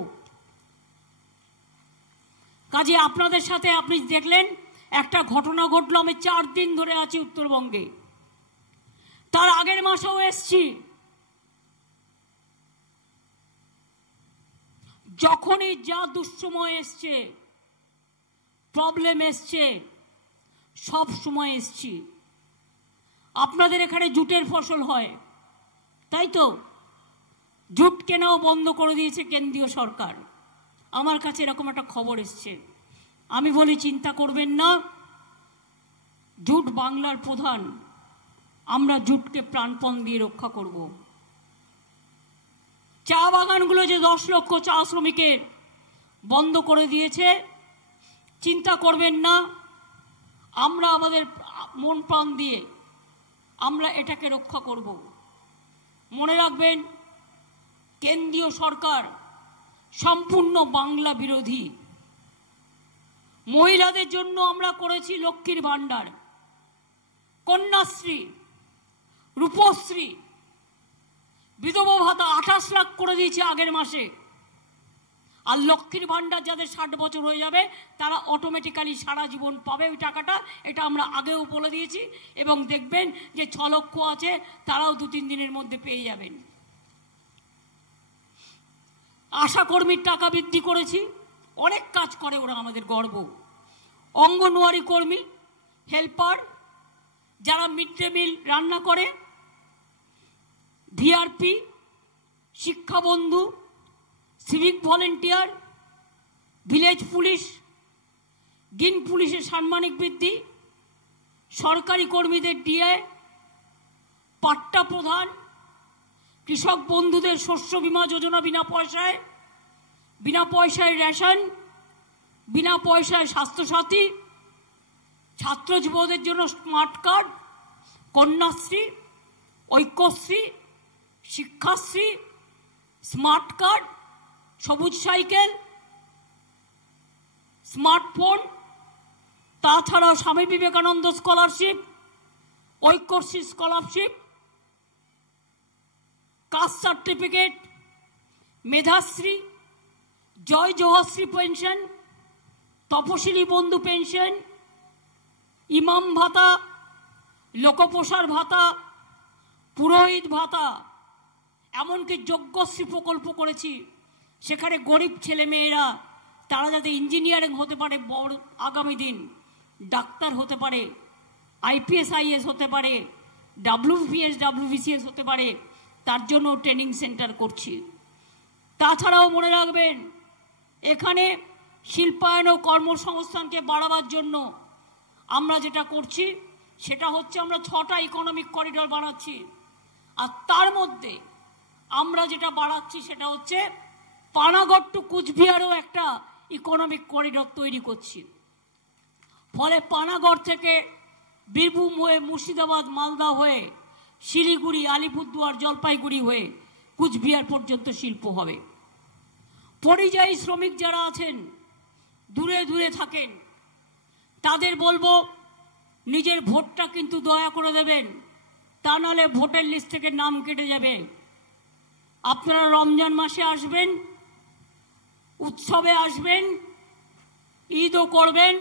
কাজে আপনাদের সাথে আপনি দেখলেন একটা ঘটনা ঘটলো। আমি 4 দিন ধরে আছি উত্তরবঙ্গে। তার আগের মাসেও এসছি। যখনই যা দুঃসময় এসছে, প্রবলেম এসছে, সব সময় এসছি। আপনাদের এখানে জুটের ফসল হয়, তাই তো? জুট কেনাও বন্ধ করে দিয়েছে কেন্দ্রীয় সরকার। আমার কাছে এরকম একটা খবর এসছে। আমি বলি চিন্তা করবেন না, জুট বাংলার প্রধান, আমরা জুটকে প্রাণপণ দিয়ে রক্ষা করব। চা বাগানগুলো যে 10 লক্ষ চা শ্রমিকের বন্ধ করে দিয়েছে, চিন্তা করবেন না, আমরা আমাদের মন প্রাণ দিয়ে আমরা এটাকে রক্ষা করব। মনে রাখবেন, কেন্দ্রীয় সরকার সম্পূর্ণ বাংলা বিরোধী। মহিলাদের জন্য আমরা করেছি লক্ষ্মীর ভান্ডার, কন্যাশ্রী, রূপশ্রী, বিধবা ভাতা 28 লাখ করে দিয়েছি আগের মাসে। আর লক্ষ্মীর ভান্ডার যাদের 60 বছর হয়ে যাবে তারা অটোমেটিক্যালি সারা জীবন পাবে ওই টাকাটা। এটা আমরা আগেও বলে দিয়েছি। এবং দেখবেন যে 6 লক্ষ আছে, তারাও 2-3 দিনের মধ্যে পেয়ে যাবেন। আশা কর্মীর টাকা বৃদ্ধি করেছি। অনেক কাজ করে ওরা, আমাদের গর্ব। অঙ্গনওয়াড়ি কর্মী, হেল্পার, যারা মিড ডে মিল রান্না করে, VRP, Shikshabandhu, civic volunteer, village police, green পুলিশের সাম্মানিক বৃদ্ধি, সরকারি কর্মীদের ডিএ, পাট্টা প্রধান, কৃষক বন্ধুদের শস্য বীমা যোজনা বিনা পয়সায় রেশন, বিনা পয়সায় স্বাস্থ্যসাথী, ছাত্র যুবদের জন্য smart card, Kanyashree, Aikyashree, Shikshashree, smart card, সবুজ সাইকেল, স্মার্টফোন, তাছাড়াও Swami Vivekananda scholarship, Aikyashree scholarship, caste certificate, Medhashree, Joy Johashree pension, Taposili Bandhu pension, ইমাম ভাতা, লোকপ্রসার ভাতা, পুরোহিত ভাতা, এমনকি যজ্ঞশ্রী প্রকল্প করেছি। সেখানে গরিব ছেলেমেয়েরা তারা যাতে ইঞ্জিনিয়ারিং হতে পারে, বড় আগামী দিন ডাক্তার হতে পারে, আইপিএস আইএস হতে পারে, ডাব্লিউপিএস ডাব্লিউবিসিএস হতে পারে, তার জন্য ট্রেনিং সেন্টার করছি। তাছাড়াও মনে রাখবেন, এখানে শিল্পায়ন ও কর্মসংস্থানকে বাড়াবার জন্য আমরা যেটা করছি সেটা হচ্ছে আমরা 6টা ইকোনমিক করিডোর বানাচ্ছি। আর তার মধ্যে আমরা যেটা বাড়াচ্ছি সেটা হচ্ছে পানাগড় টু কুচবিহারও একটা ইকোনমিক করিডোর তৈরি করছি। ফলে পানাগড় থেকে বীরভূম হয়ে মুর্শিদাবাদ, মালদা হয়ে শিলিগুড়ি, আলিপুরদুয়ার, জলপাইগুড়ি হয়ে কুচবিহার পর্যন্ত শিল্প হবে। পরিযায়ী শ্রমিক যারা আছেন, দূরে দূরে থাকেন, তাদের বলবো নিজের ভোটটা কিন্তু দয়া করে দেবেন, তা নাহলে ভোটার লিস্ট থেকে নাম কেটে যাবে। আপনারা রমজান মাসে আসবেন, উৎসবে আসবেন, ঈদও করবেন,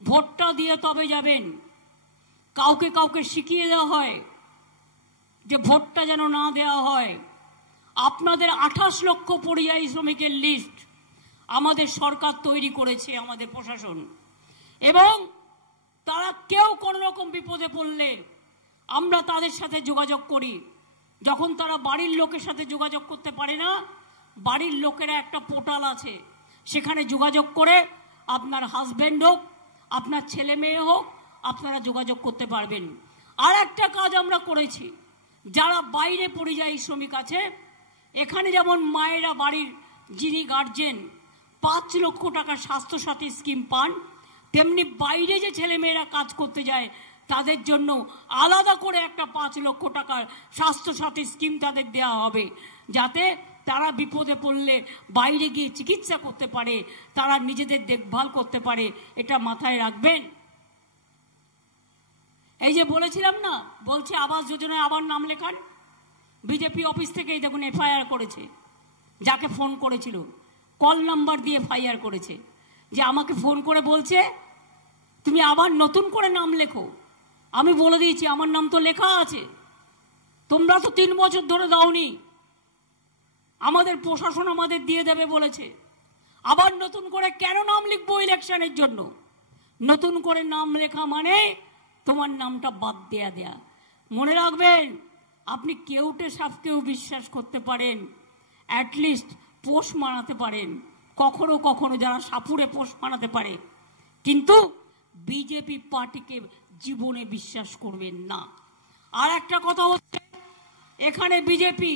ভোটটা দিয়ে তবে যাবেন। কাউকে কাউকে শিখিয়ে দেওয়া হয় যে ভোটটা যেন না দেওয়া হয়। আপনাদের 28 লক্ষ পরিযায়ী শ্রমিকের লিস্ট আমাদের সরকার তৈরি করেছে, আমাদের প্রশাসন, এবং তারা কেউ কোনো রকম বিপদে পড়লে আমরা তাদের সাথে যোগাযোগ করি। যখন তারা বাড়ির লোকের সাথে যোগাযোগ করতে পারে না, বাড়ির লোকেরা একটা পোর্টাল আছে, সেখানে যোগাযোগ করে আপনার হাজব্যান্ড হোক, আপনার ছেলে মেয়ে হোক, আপনারা যোগাযোগ করতে পারবেন। আর একটা কাজ আমরা করেছি, যারা বাইরে পরিযায়ী শ্রমিক আছে, এখানে যেমন মায়েরা বাড়ির যিনি গার্জেন 5 লক্ষ টাকা স্বাস্থ্যসাথী স্কিম পান, তেমনি বাইরে যে ছেলেমেয়েরা কাজ করতে যায় তাদের জন্য আলাদা করে একটা 5 লক্ষ টাকার স্বাস্থ্যসাথী স্কিম তাদের দেওয়া হবে, যাতে তারা বিপদে পড়লে বাইরে গিয়ে চিকিৎসা করতে পারে, তারা নিজেদের দেখভাল করতে পারে। এটা মাথায় রাখবেন। এই যে বলেছিলাম না, বলছে আবাস যোজনায় আবার নাম লেখান, বিজেপি অফিস থেকেই দেখুন এফআইআর করেছে। যাকে ফোন করেছিল কল নাম্বার দিয়ে এফআইআর করেছে, যে আমাকে ফোন করে বলছে তুমি আবার নতুন করে নাম লেখো। আমি বলে দিয়েছি আমার নাম তো লেখা আছে, তোমরা তো 3 বছর ধরে দাওনি, আমাদের প্রশাসন আমাদের দিয়ে দেবে বলেছে। আবার নতুন করে কেন নাম লিখবো ইলেকশনের জন্য? নতুন করে নাম লেখা মানে তোমার নামটা বাদ দেয়া। মনে রাখবেন, আপনি কেউটে সাপকেও বিশ্বাস করতে পারেন, অ্যাটলিস্ট পোষ মানাতে পারেন, কখনো কখনো যারা সাপুরে পোষ মানাতে পারে, কিন্তু বিজেপি পার্টিকে জীবনে বিশ্বাস করবেন না। আর একটা কথা হচ্ছে, এখানে বিজেপি,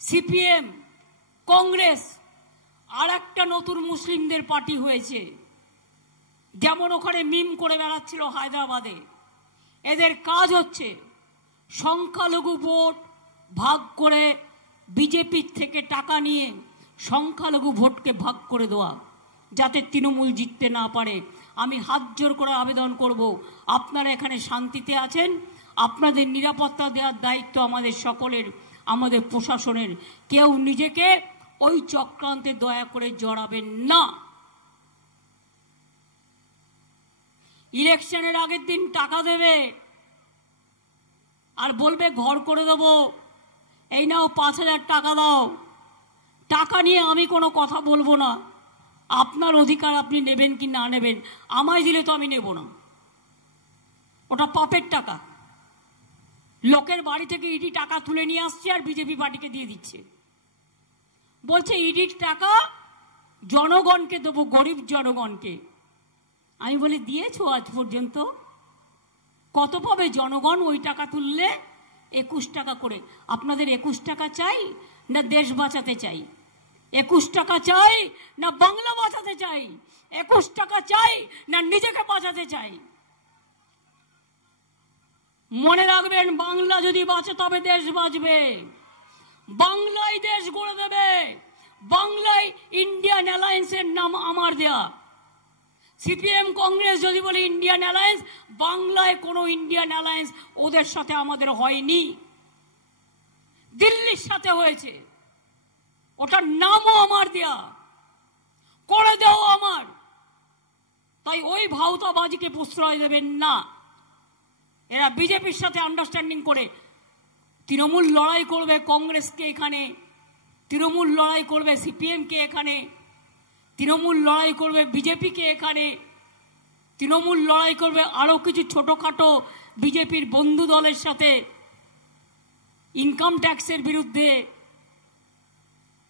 সিপিএম, কংগ্রেস আর একটা নতুন মুসলিমদের পার্টি হয়েছে। যেমন ওখানে মিম করে বেড়াচ্ছিল হায়দ্রাবাদে, এদের কাজ হচ্ছে সংখ্যালঘু ভোট ভাগ করে বিজেপির থেকে টাকা নিয়ে সংখ্যালঘু ভোটকে ভাগ করে দেওয়া, যাতে তৃণমূল জিততে না পারে। আমি হাত জোর করে আবেদন করব, আপনারা এখানে শান্তিতে আছেন, আপনাদের নিরাপত্তা দেওয়ার দায়িত্ব আমাদের সকলের, আমাদের প্রশাসনের। কেউ নিজেকে ওই চক্রান্তে দয়া করে জড়াবেন না। ইলেকশনের আগের দিন টাকা দেবে আর বলবে ঘর করে দেবো, এই নাও 5000 টাকা দাও। টাকা নিয়ে আমি কোনো কথা বলবো না, আপনার অধিকার, আপনি নেবেন কি না নেবেন। আমায় দিলে তো আমি নেব না, ওটা পাপের টাকা। লোকের বাড়ি থেকে ইডি টাকা তুলে নিয়ে আসছে আর বিজেপি পার্টিকে দিয়ে দিচ্ছে, বলছে ইডির টাকা জনগণকে দেবো, গরিব জনগণকে। আমি বলি দিয়েছো আজ পর্যন্ত? কত পাবে জনগণ ওই টাকা তুললে? 21 টাকা করে। আপনাদের 21 টাকা চাই না দেশ বাঁচাতে চাই? 21 টাকা চাই না বাংলা বাঁচাতে চাই? 21 টাকা চাই না নিজেকে বাঁচাতে চাই? মনে রাখবেন, বাংলা যদি বাঁচে তবে দেশ বাঁচবে। বাংলায় দেশ গড়ে দেবে। বাংলায় ইন্ডিয়ান অ্যালায়েন্সের নাম আমার দেয়া। সিপিএম কংগ্রেস যদি বলে ইন্ডিয়ান অ্যালায়েন্স, বাংলায় কোনো ইন্ডিয়ান অ্যালায়েন্স ওদের সাথে আমাদের হয়নি, দিল্লির সাথে হয়েছে। ওটার নামও আমার দেয়া, করে দেও আমার। তাই ওই ভাওতাবাজিকে প্রশ্রয় দেবেন না। এরা বিজেপির সাথে আন্ডারস্ট্যান্ডিং করে তৃণমূল লড়াই করবে কংগ্রেসকে এখানে, তৃণমূল লড়াই করবে সিপিএমকে এখানে, তৃণমূল লড়াই করবে বিজেপিকে এখানে, তৃণমূল লড়াই করবে আরো কিছু ছোটখাটো বিজেপির বন্ধু দলের সাথে, ইনকাম ট্যাক্সের বিরুদ্ধে,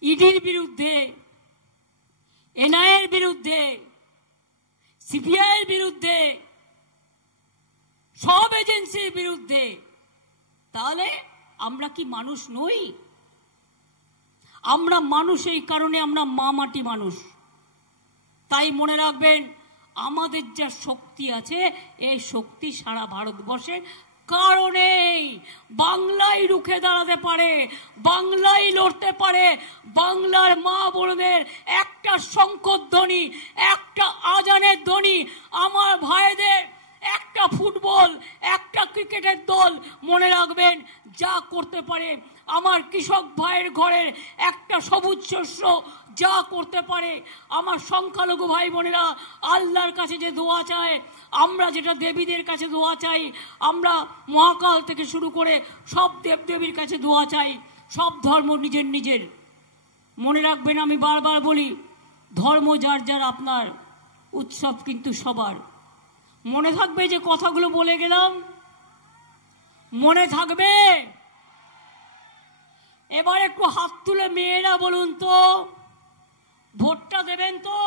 ইডির বিরুদ্ধে, এনআইএর বিরুদ্ধে, সিবিআইয়ের বিরুদ্ধে, সব এজেন্সির বিরুদ্ধে। তাহলে আমরা কি মানুষ নই? আমরা মানুষ, এই কারণে আমরা মা মাটি মানুষ। তাই মনে রাখবেন, আমাদের যা শক্তি আছে, এই শক্তি সারা ভারতবর্ষে কারণেই বাংলায় রুখে দাঁড়াতে পারে, বাংলায় লড়তে পারে। বাংলার মা বোনদের একটা শঙ্খধ্বনি, একটা আজানের ধ্বনি, আমার ভাইদের একটা ফুটবল, একটা ক্রিকেটের দল, মনে রাখবেন, যা করতে পারে আমার কৃষক ভাইয়ের ঘরের একটা সবুজ শস্য যা করতে পারে, আমার সংখ্যালঘু ভাই বোনেরা আল্লাহর কাছে যে দোয়া চায়, আমরা যেটা দেবীদের কাছে দোয়া চাই, আমরা মহাকাল থেকে শুরু করে সব দেবদেবীর কাছে দোয়া চাই, সব ধর্ম নিজের নিজের। মনে রাখবেন, আমি বারবার বলি, ধর্ম যার যার, আপনার উৎসব কিন্তু সবার। মনে থাকবে যে কথাগুলো বলে গেলাম? মনে থাকবে? এবার একটু হাত তুলে মেয়েরা বলুন তো, ভোটটা দেবেন তো?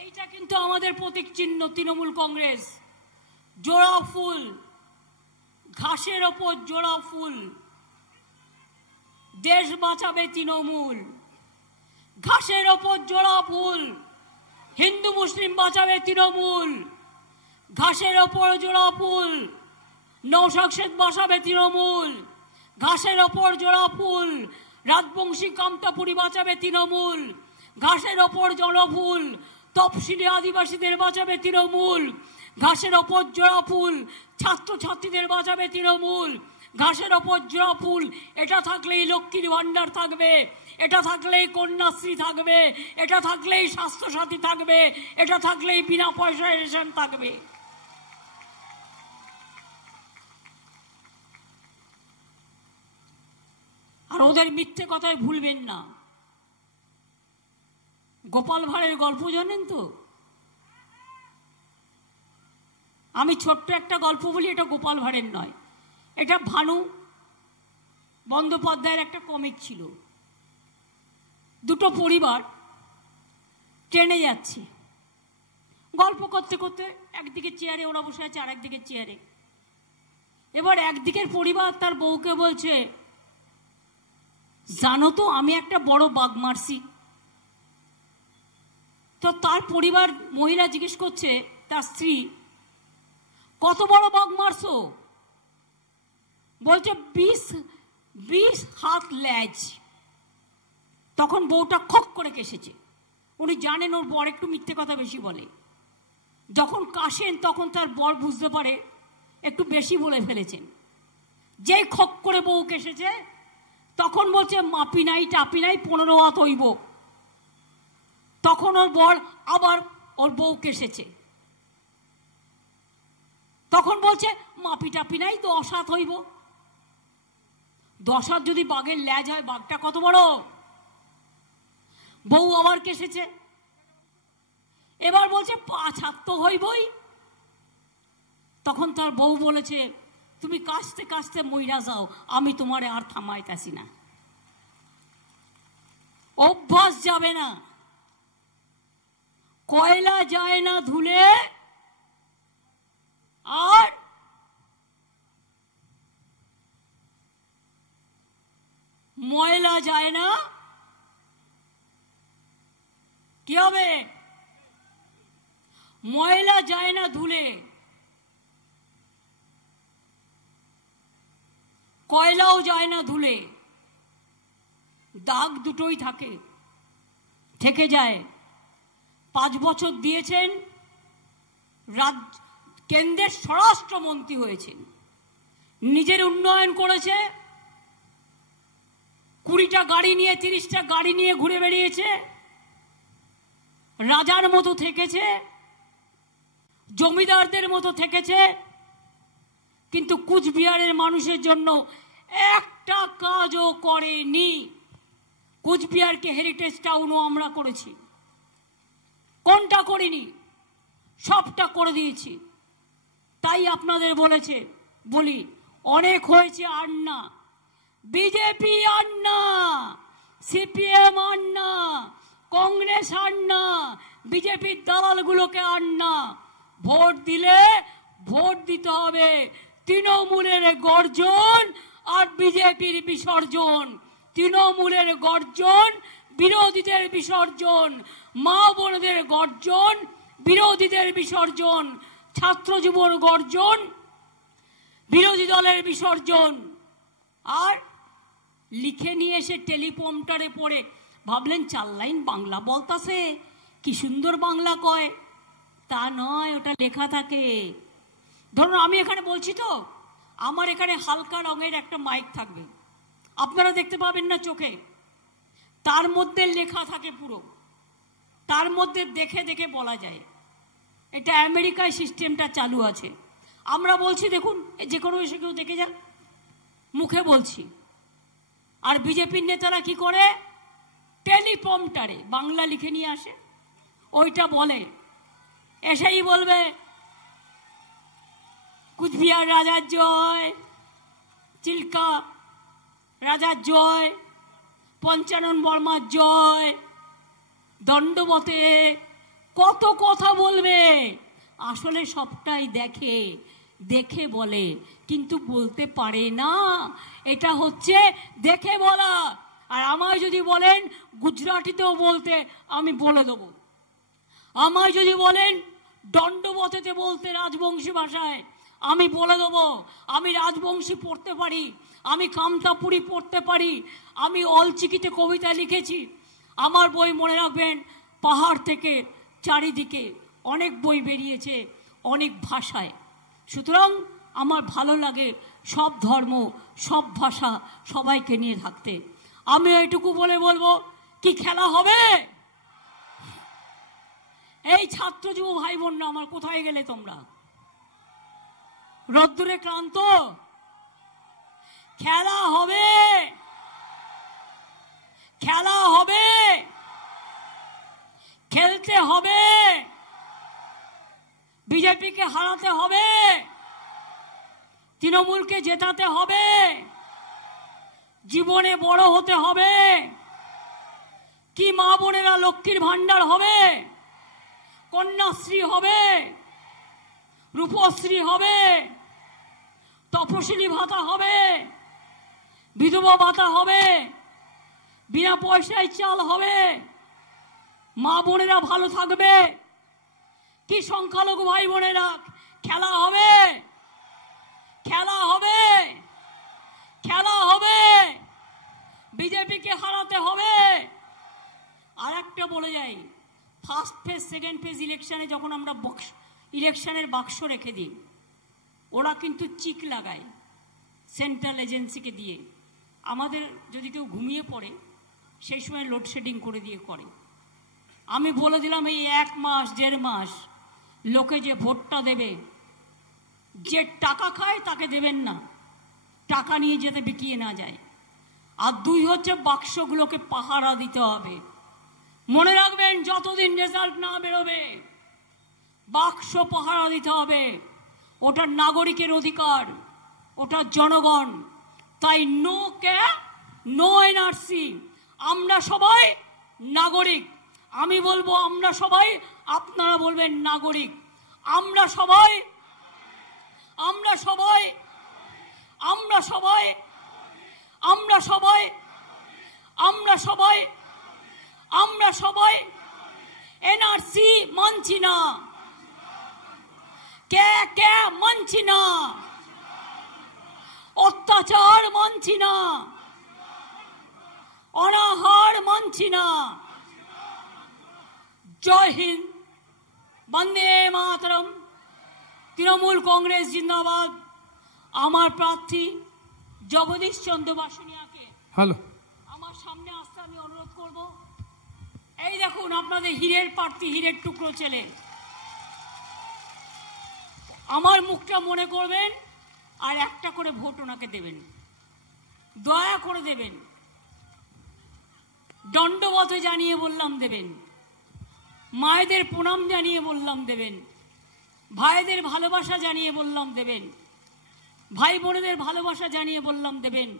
এইটা কিন্তু আমাদের প্রতীক চিহ্ন, তৃণমূল কংগ্রেস। জোড়া ফুল, ঘাসের ওপর জোড়া ফুল। দেশ বাঁচাবে তৃণমূল, ঘাসের ওপর জোড়া ফুল। হিন্দু মুসলিম বাঁচাবে তৃণমূল, ঘাসের ওপর জোড়া ফুল। নওশাদ শেখ বাঁচাবে তৃণমূল, ঘাসের ওপর জোড়া ফুল। রাজবংশী কামতাপুরী বাঁচাবে তৃণমূল, ঘাসের ওপর জোড়া ফুল। তফসিলি আদিবাসীদের বাঁচাবে তৃণমূল, ঘাসের ওপর জোড়া ফুল। ছাত্রছাত্রীদের বাঁচাবে তৃণমূল, ঘাসের ওপর জোড়া ফুল। এটা থাকলেই লক্ষ্মীর ভান্ডার থাকবে, এটা থাকলেই কন্যাশ্রী থাকবে, এটা থাকলেই স্বাস্থ্যসাথী থাকবে, এটা থাকলেই বিনা পয়সায় রেশন থাকবে। আর ওদের মিথ্যে কথায় ভুলবেন না। গোপাল ভাঁড়ের গল্প জানেন তো? আমি ছোট্ট একটা গল্প বলি, এটা গোপাল ভাঁড়ের নয়, এটা ভানু বন্দ্যোপাধ্যায়ের একটা কমিক ছিল। দুটো পরিবার ট্রেনে যাচ্ছে, গল্প করতে করতে একদিকে চেয়ারে ওরা বসে আছে, আর একদিকে চেয়ারে। এবার একদিকের পরিবার তার বউকে বলছে, জানো তো আমি একটা বড় বাঘ মারছি। তো তার পরিবার মহিলা জিজ্ঞেস করছে তার স্ত্রী, কত বড় বাঘ মারছো? বলছে 20 হাত ল্যাজ। তখন বউটা খক করে কেসেছে। উনি জানেন ওর বর একটু মিথ্যে কথা বেশি বলে। যখন কাশেন তখন তার বর বুঝতে পারে একটু বেশি বলে ফেলেছেন। যেই খক করে বউ কেসেছে, তখন বলছে মাপি নাই টাপি নাই 15 হাত হইব। তখন ওর বর আবার ওর বউ কেসেছে, তখন বলছে মাপি টাপি নাই 10 হাত হইব। 10 হাত যদি বাঘের ল্যাজ হয়, বাঘটা কত বড়? বউ আবার কেসেছে, এবার বলছে 5 হাত তো হইবই। তখন তার বউ বলেছে, তুমি কাশতে কাশতে মইরা যাও, আমি তোমারে আর থামাইতাছি না। অভ্যাস যাবে না, কয়লা যায় না ধুলে, আর ময়লা যায় না কি হবে? ময়লা যায় না ধুলে, কয়লাও যায় না ধুলে, দাগ দুটোই থাকে, থেকে যায়। 5 বছর দিয়েছেন, কেন্দ্রের স্বরাষ্ট্রমন্ত্রী হয়েছেন, নিজের উন্নয়ন করেছে, 20টা গাড়ি নিয়ে 30টা গাড়ি নিয়ে ঘুরে বেরিয়েছে, রাজার মতো থেকেছে, জমিদারদের মতো থেকেছে, কিন্তু কুচবিহারের মানুষের জন্য একটা কাজও করেনি। কুচবিহারকে হেরিটেজ টাউনও আমরা করেছি, কোনটা করিনি? সবটা করে দিয়েছি। তাই আপনাদের বলি, অনেক হয়েছে আর না। বিজেপি আর না, সিপিএম আর না, কংগ্রেস আর না, বিজেপির দালালগুলোকে আর না। ভোট দিলে ভোট দিতে হবে তৃণমূলের গর্জন আর বিজেপির বিসর্জন। তৃণমূলের গর্জন, বিরোধীদের বিসর্জন, মা বোনদের গর্জন, বিরোধীদের বিসর্জন, ছাত্র যুবর গর্জন, বিরোধী দলের বিসর্জন। আর লিখে নিয়ে এসে টেলিপ্রম্পটারে পড়ে ভাবলেন 4 লাইন বাংলা বলতাছে, কি সুন্দর বাংলা কয়। তা নয়, ওটা লেখা থাকে। ধরুন আমি এখানে বলছি তো, আমার এখানে হালকা রঙের একটা মাইক থাকবে, আপনারা দেখতে পাবেন না চোখে, তার মধ্যে লেখা থাকে পুরো, তার মধ্যে দেখে দেখে বলা যায়। এটা আমেরিকায় সিস্টেমটা চালু আছে। আমরা বলছি দেখুন, যে কোনো এসে কেউ দেখে যান, মুখে বলছি। আর বিজেপির নেতারা কি করে, টেলিপ্রম্পটারে বাংলা লিখে নিয়ে আসে, ওইটা বলে, এসেই বলবে কুচবিহার রাজার জয়, চিল্কা রাজার জয়, পঞ্চানন বর্মার জয়, দণ্ডবতে কত কথা বলবে। আসলে সবটাই দেখে দেখে বলে, কিন্তু বলতে পারে না। এটা হচ্ছে দেখে বলা। আর আমায় যদি বলেন গুজরাটিতেও বলতে, আমি বলে দেব। আমায় যদি বলেন দণ্ডবতেতে বলতে রাজবংশী ভাষায়, আমি বলে দেব। আমি রাজবংশী পড়তে পারি, আমি কামতাপুরি পড়তে পারি, আমি অলচিকিতে কবিতা লিখেছি। আমার বই মনে রাখবেন, পাহাড় থেকে চারিদিকে অনেক বই বেরিয়েছে অনেক ভাষায়। সুতরাং আমার ভালো লাগে সব ধর্ম, সব ভাষা, সবাইকে নিয়ে থাকতে। আমি এইটুকু বলে বলবো, কি খেলা হবে? এই ছাত্র যুব ভাই বোনরা আমার, কোথায় গেলে তোমরা? রোদ্দুরে ক্লান্ত? খেলা হবে, খেলা হবে, খেলতে হবে, বিজেপিকে হারাতে হবে, তৃণমূলকে জেতাতে হবে, জীবনে বড় হতে হবে। কি মা বোনেরা লক্ষ্মীর ভান্ডার হবে, কন্যাশ্রী হবে, রূপশ্রী হবে, তপশিলি ভাতা হবে, বিধবা ভাতা হবে, বিনা পয়সায় চাল হবে, মা বোনেরা ভালো থাকবে। কি সংখ্যালঘু ভাই বোনেরা, খেলা হবে, খেলা হবে, খেলা হবে, বিজেপিকে হারাতে হবে। আর একটা বলে যাই, ফার্স্ট ফেজ সেকেন্ড ফেজ ইলেকশনে যখন আমরা ইলেকশনের বাক্স রেখে দিই, ওরা কিন্তু চিক লাগায় সেন্ট্রাল এজেন্সিকে দিয়ে। আমাদের যদি কেউ ঘুমিয়ে পড়ে, সেই সময় লোডশেডিং করে দিয়ে করে। আমি বলে দিলাম, এই 1 মাস 1.5 মাস লোকে যে ভোটটা দেবে, যে টাকা খায় তাকে দেবেন না, টাকা নিয়ে যেতে বিকিয়ে না যায়। আর 2 হচ্ছে বাক্সগুলোকে পাহারা দিতে হবে। মনে রাখবেন, যতদিন রেজাল্ট না বেরোবে বাক্স পাহারা দিতে হবে। ওটা নাগরিকের অধিকার, ওটা জনগণ। তাই নো কে নো এনআরসি। আমরা সবাই নাগরিক। আমি বলবো আমরা সবাই, আপনারা বলবেন নাগরিক। আমরা সবাই, আমরা সবাই, আমরা সবাই, আমরা সবাই, আমরা সবাই, আমরা সবাই এনআরসি মানছি না। কে কে মানছি না, অত্যাচার মানছি না, অনাহার মানছি না। জয় হিন্দ, বন্দে মাতরম, তৃণমূল কংগ্রেস জিন্দাবাদ। আমার প্রার্থী জগদীশ চন্দ্র বাসুনিয়াকে আমার সামনে আসতে আমি অনুরোধ করব। এই দেখুন, আপনাদের হীরের প্রার্থী, হীরের টুকরো ছেলে। আমার মুখটা মনে করবেন, আর একটা করে ভোট ওনাকে দেবেন, দয়া করে দেবেন। দণ্ডবতে জানিয়ে বললাম দেবেন, মায়েদের প্রণাম জানিয়ে বললাম দেবেন, ভাইদের ভালোবাসা জানিয়ে বললাম দেবেন, ভাই বোনেদের ভালোবাসা জানিয়ে বললাম দেবেন।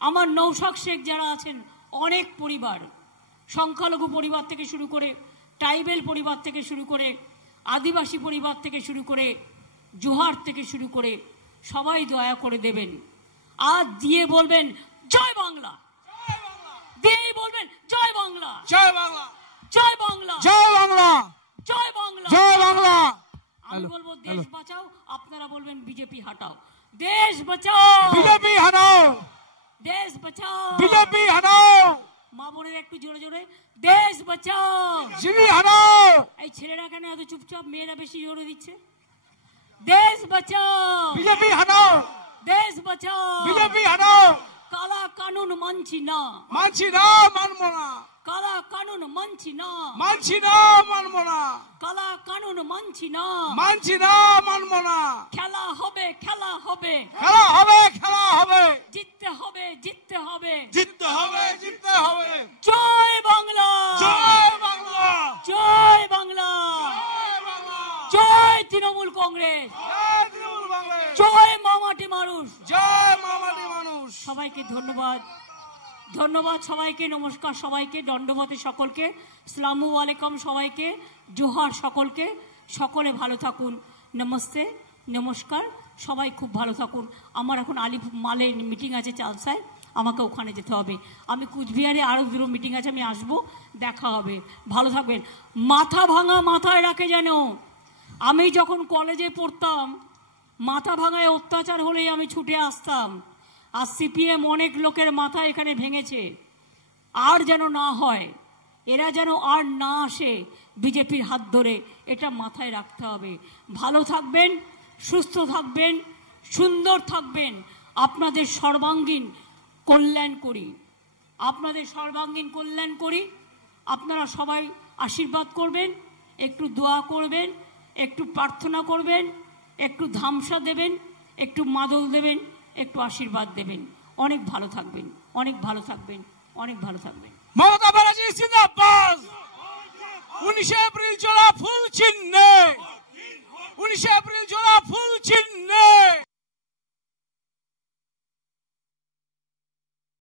আমার নৌশাদ শেখ যারা আছেন, অনেক পরিবার, সংখ্যালঘু পরিবার থেকে শুরু করে, ট্রাইবেল পরিবার থেকে শুরু করে, আদিবাসী পরিবার থেকে শুরু করে, জোহার থেকে শুরু করে, সবাই দয়া করে দেবেন। আজ দিয়ে বলবেন জয় বাংলা, দিয়েই বলবেন জয় বাংলা, জয় বাংলা, জয় বাংলা, জয় বাংলা, জয় বাংলা, জয় বাংলা। আমি বলবো দেশ বাঁচাও, আপনারা বলবেন বিজেপি হাটাও। দেশ বাঁচাও, বিজেপি হাটাও, দেশ বাঁচাও, বিজেপি হাটাও। মা বোনের একটু জোরে জোরে, দেশ বাঁচাও, বিজেপি হাটাও। এই ছেলেরা কেন এত চুপচাপ, মেয়েরা বেশি জোরে দিচ্ছে? দেশ বাঁচাও, বিজেপি হাটাও, দেশ বাঁচাও, বিজেপি হাটাও। কালা কানুন মানছি না, মানছি না, মানবো না। কালা কানুন মানছি না, মানছি না, মানবো না। কালা কানুন মানছি না, মানছি না, মানবো না। খেলা হবে, খেলা হবে, খেলা হবে, খেলা হবে, জিততে হবে, জিততে হবে, জিততে হবে, জিততে হবে। জয় বাংলা, জয় বাংলা, জয় বাংলা, জয় তৃণমূল কংগ্রেস, জয় তৃণমূল কংগ্রেস, জয় মামাটি মানুষ, জয় মামাটি মানুষ। সবাইকে ধন্যবাদ, ধন্যবাদ সবাইকে, নমস্কার সবাইকে, দণ্ডবতী সকলকে, আসসালামু আলাইকুম সবাইকে, জোহার সকলকে, সকলে ভালো থাকুন, নমস্তে, নমস্কার, সবাই খুব ভালো থাকুন। আমার এখন আলিপ মালের মিটিং আছে চালসায়, আমাকে ওখানে যেতে হবে। আমি কুচবিহারে আরও দুটো মিটিং আছে, আমি আসবো, দেখা হবে, ভালো থাকবেন। মাথা ভাঙা মাথায় রাখে যেন। আমি যখন কলেজে পড়তাম, মাথা ভাঙায় অত্যাচার হলেই আমি ছুটে আসতাম। আর সিপিএম অনেক লোকের মাথা এখানে ভেঙেছে, আর যেন না হয়, এরা যেন আর না আসে বিজেপির হাত ধরে, এটা মাথায় রাখতে হবে। ভালো থাকবেন, সুস্থ থাকবেন, সুন্দর থাকবেন, আপনাদের সর্বাঙ্গীন কল্যাণ করি, আপনাদের সর্বাঙ্গীন কল্যাণ করি। আপনারা সবাই আশীর্বাদ করবেন, একটু দোয়া করবেন, একটু প্রার্থনা করবেন, একটু ধামসা দেবেন, একটু মাদল দেবেন, একটু আশীর্বাদ দেবেন। অনেক ভালো থাকবেন, অনেক ভালো থাকবেন, অনেক ভালো থাকবেন। মমতা ব্যানার্জি জিন্দাবাদ। 19 এপ্রিল জোড়া ফুল চিহ্নে, 19 এপ্রিল জোড়া ফুল চিহ্নে।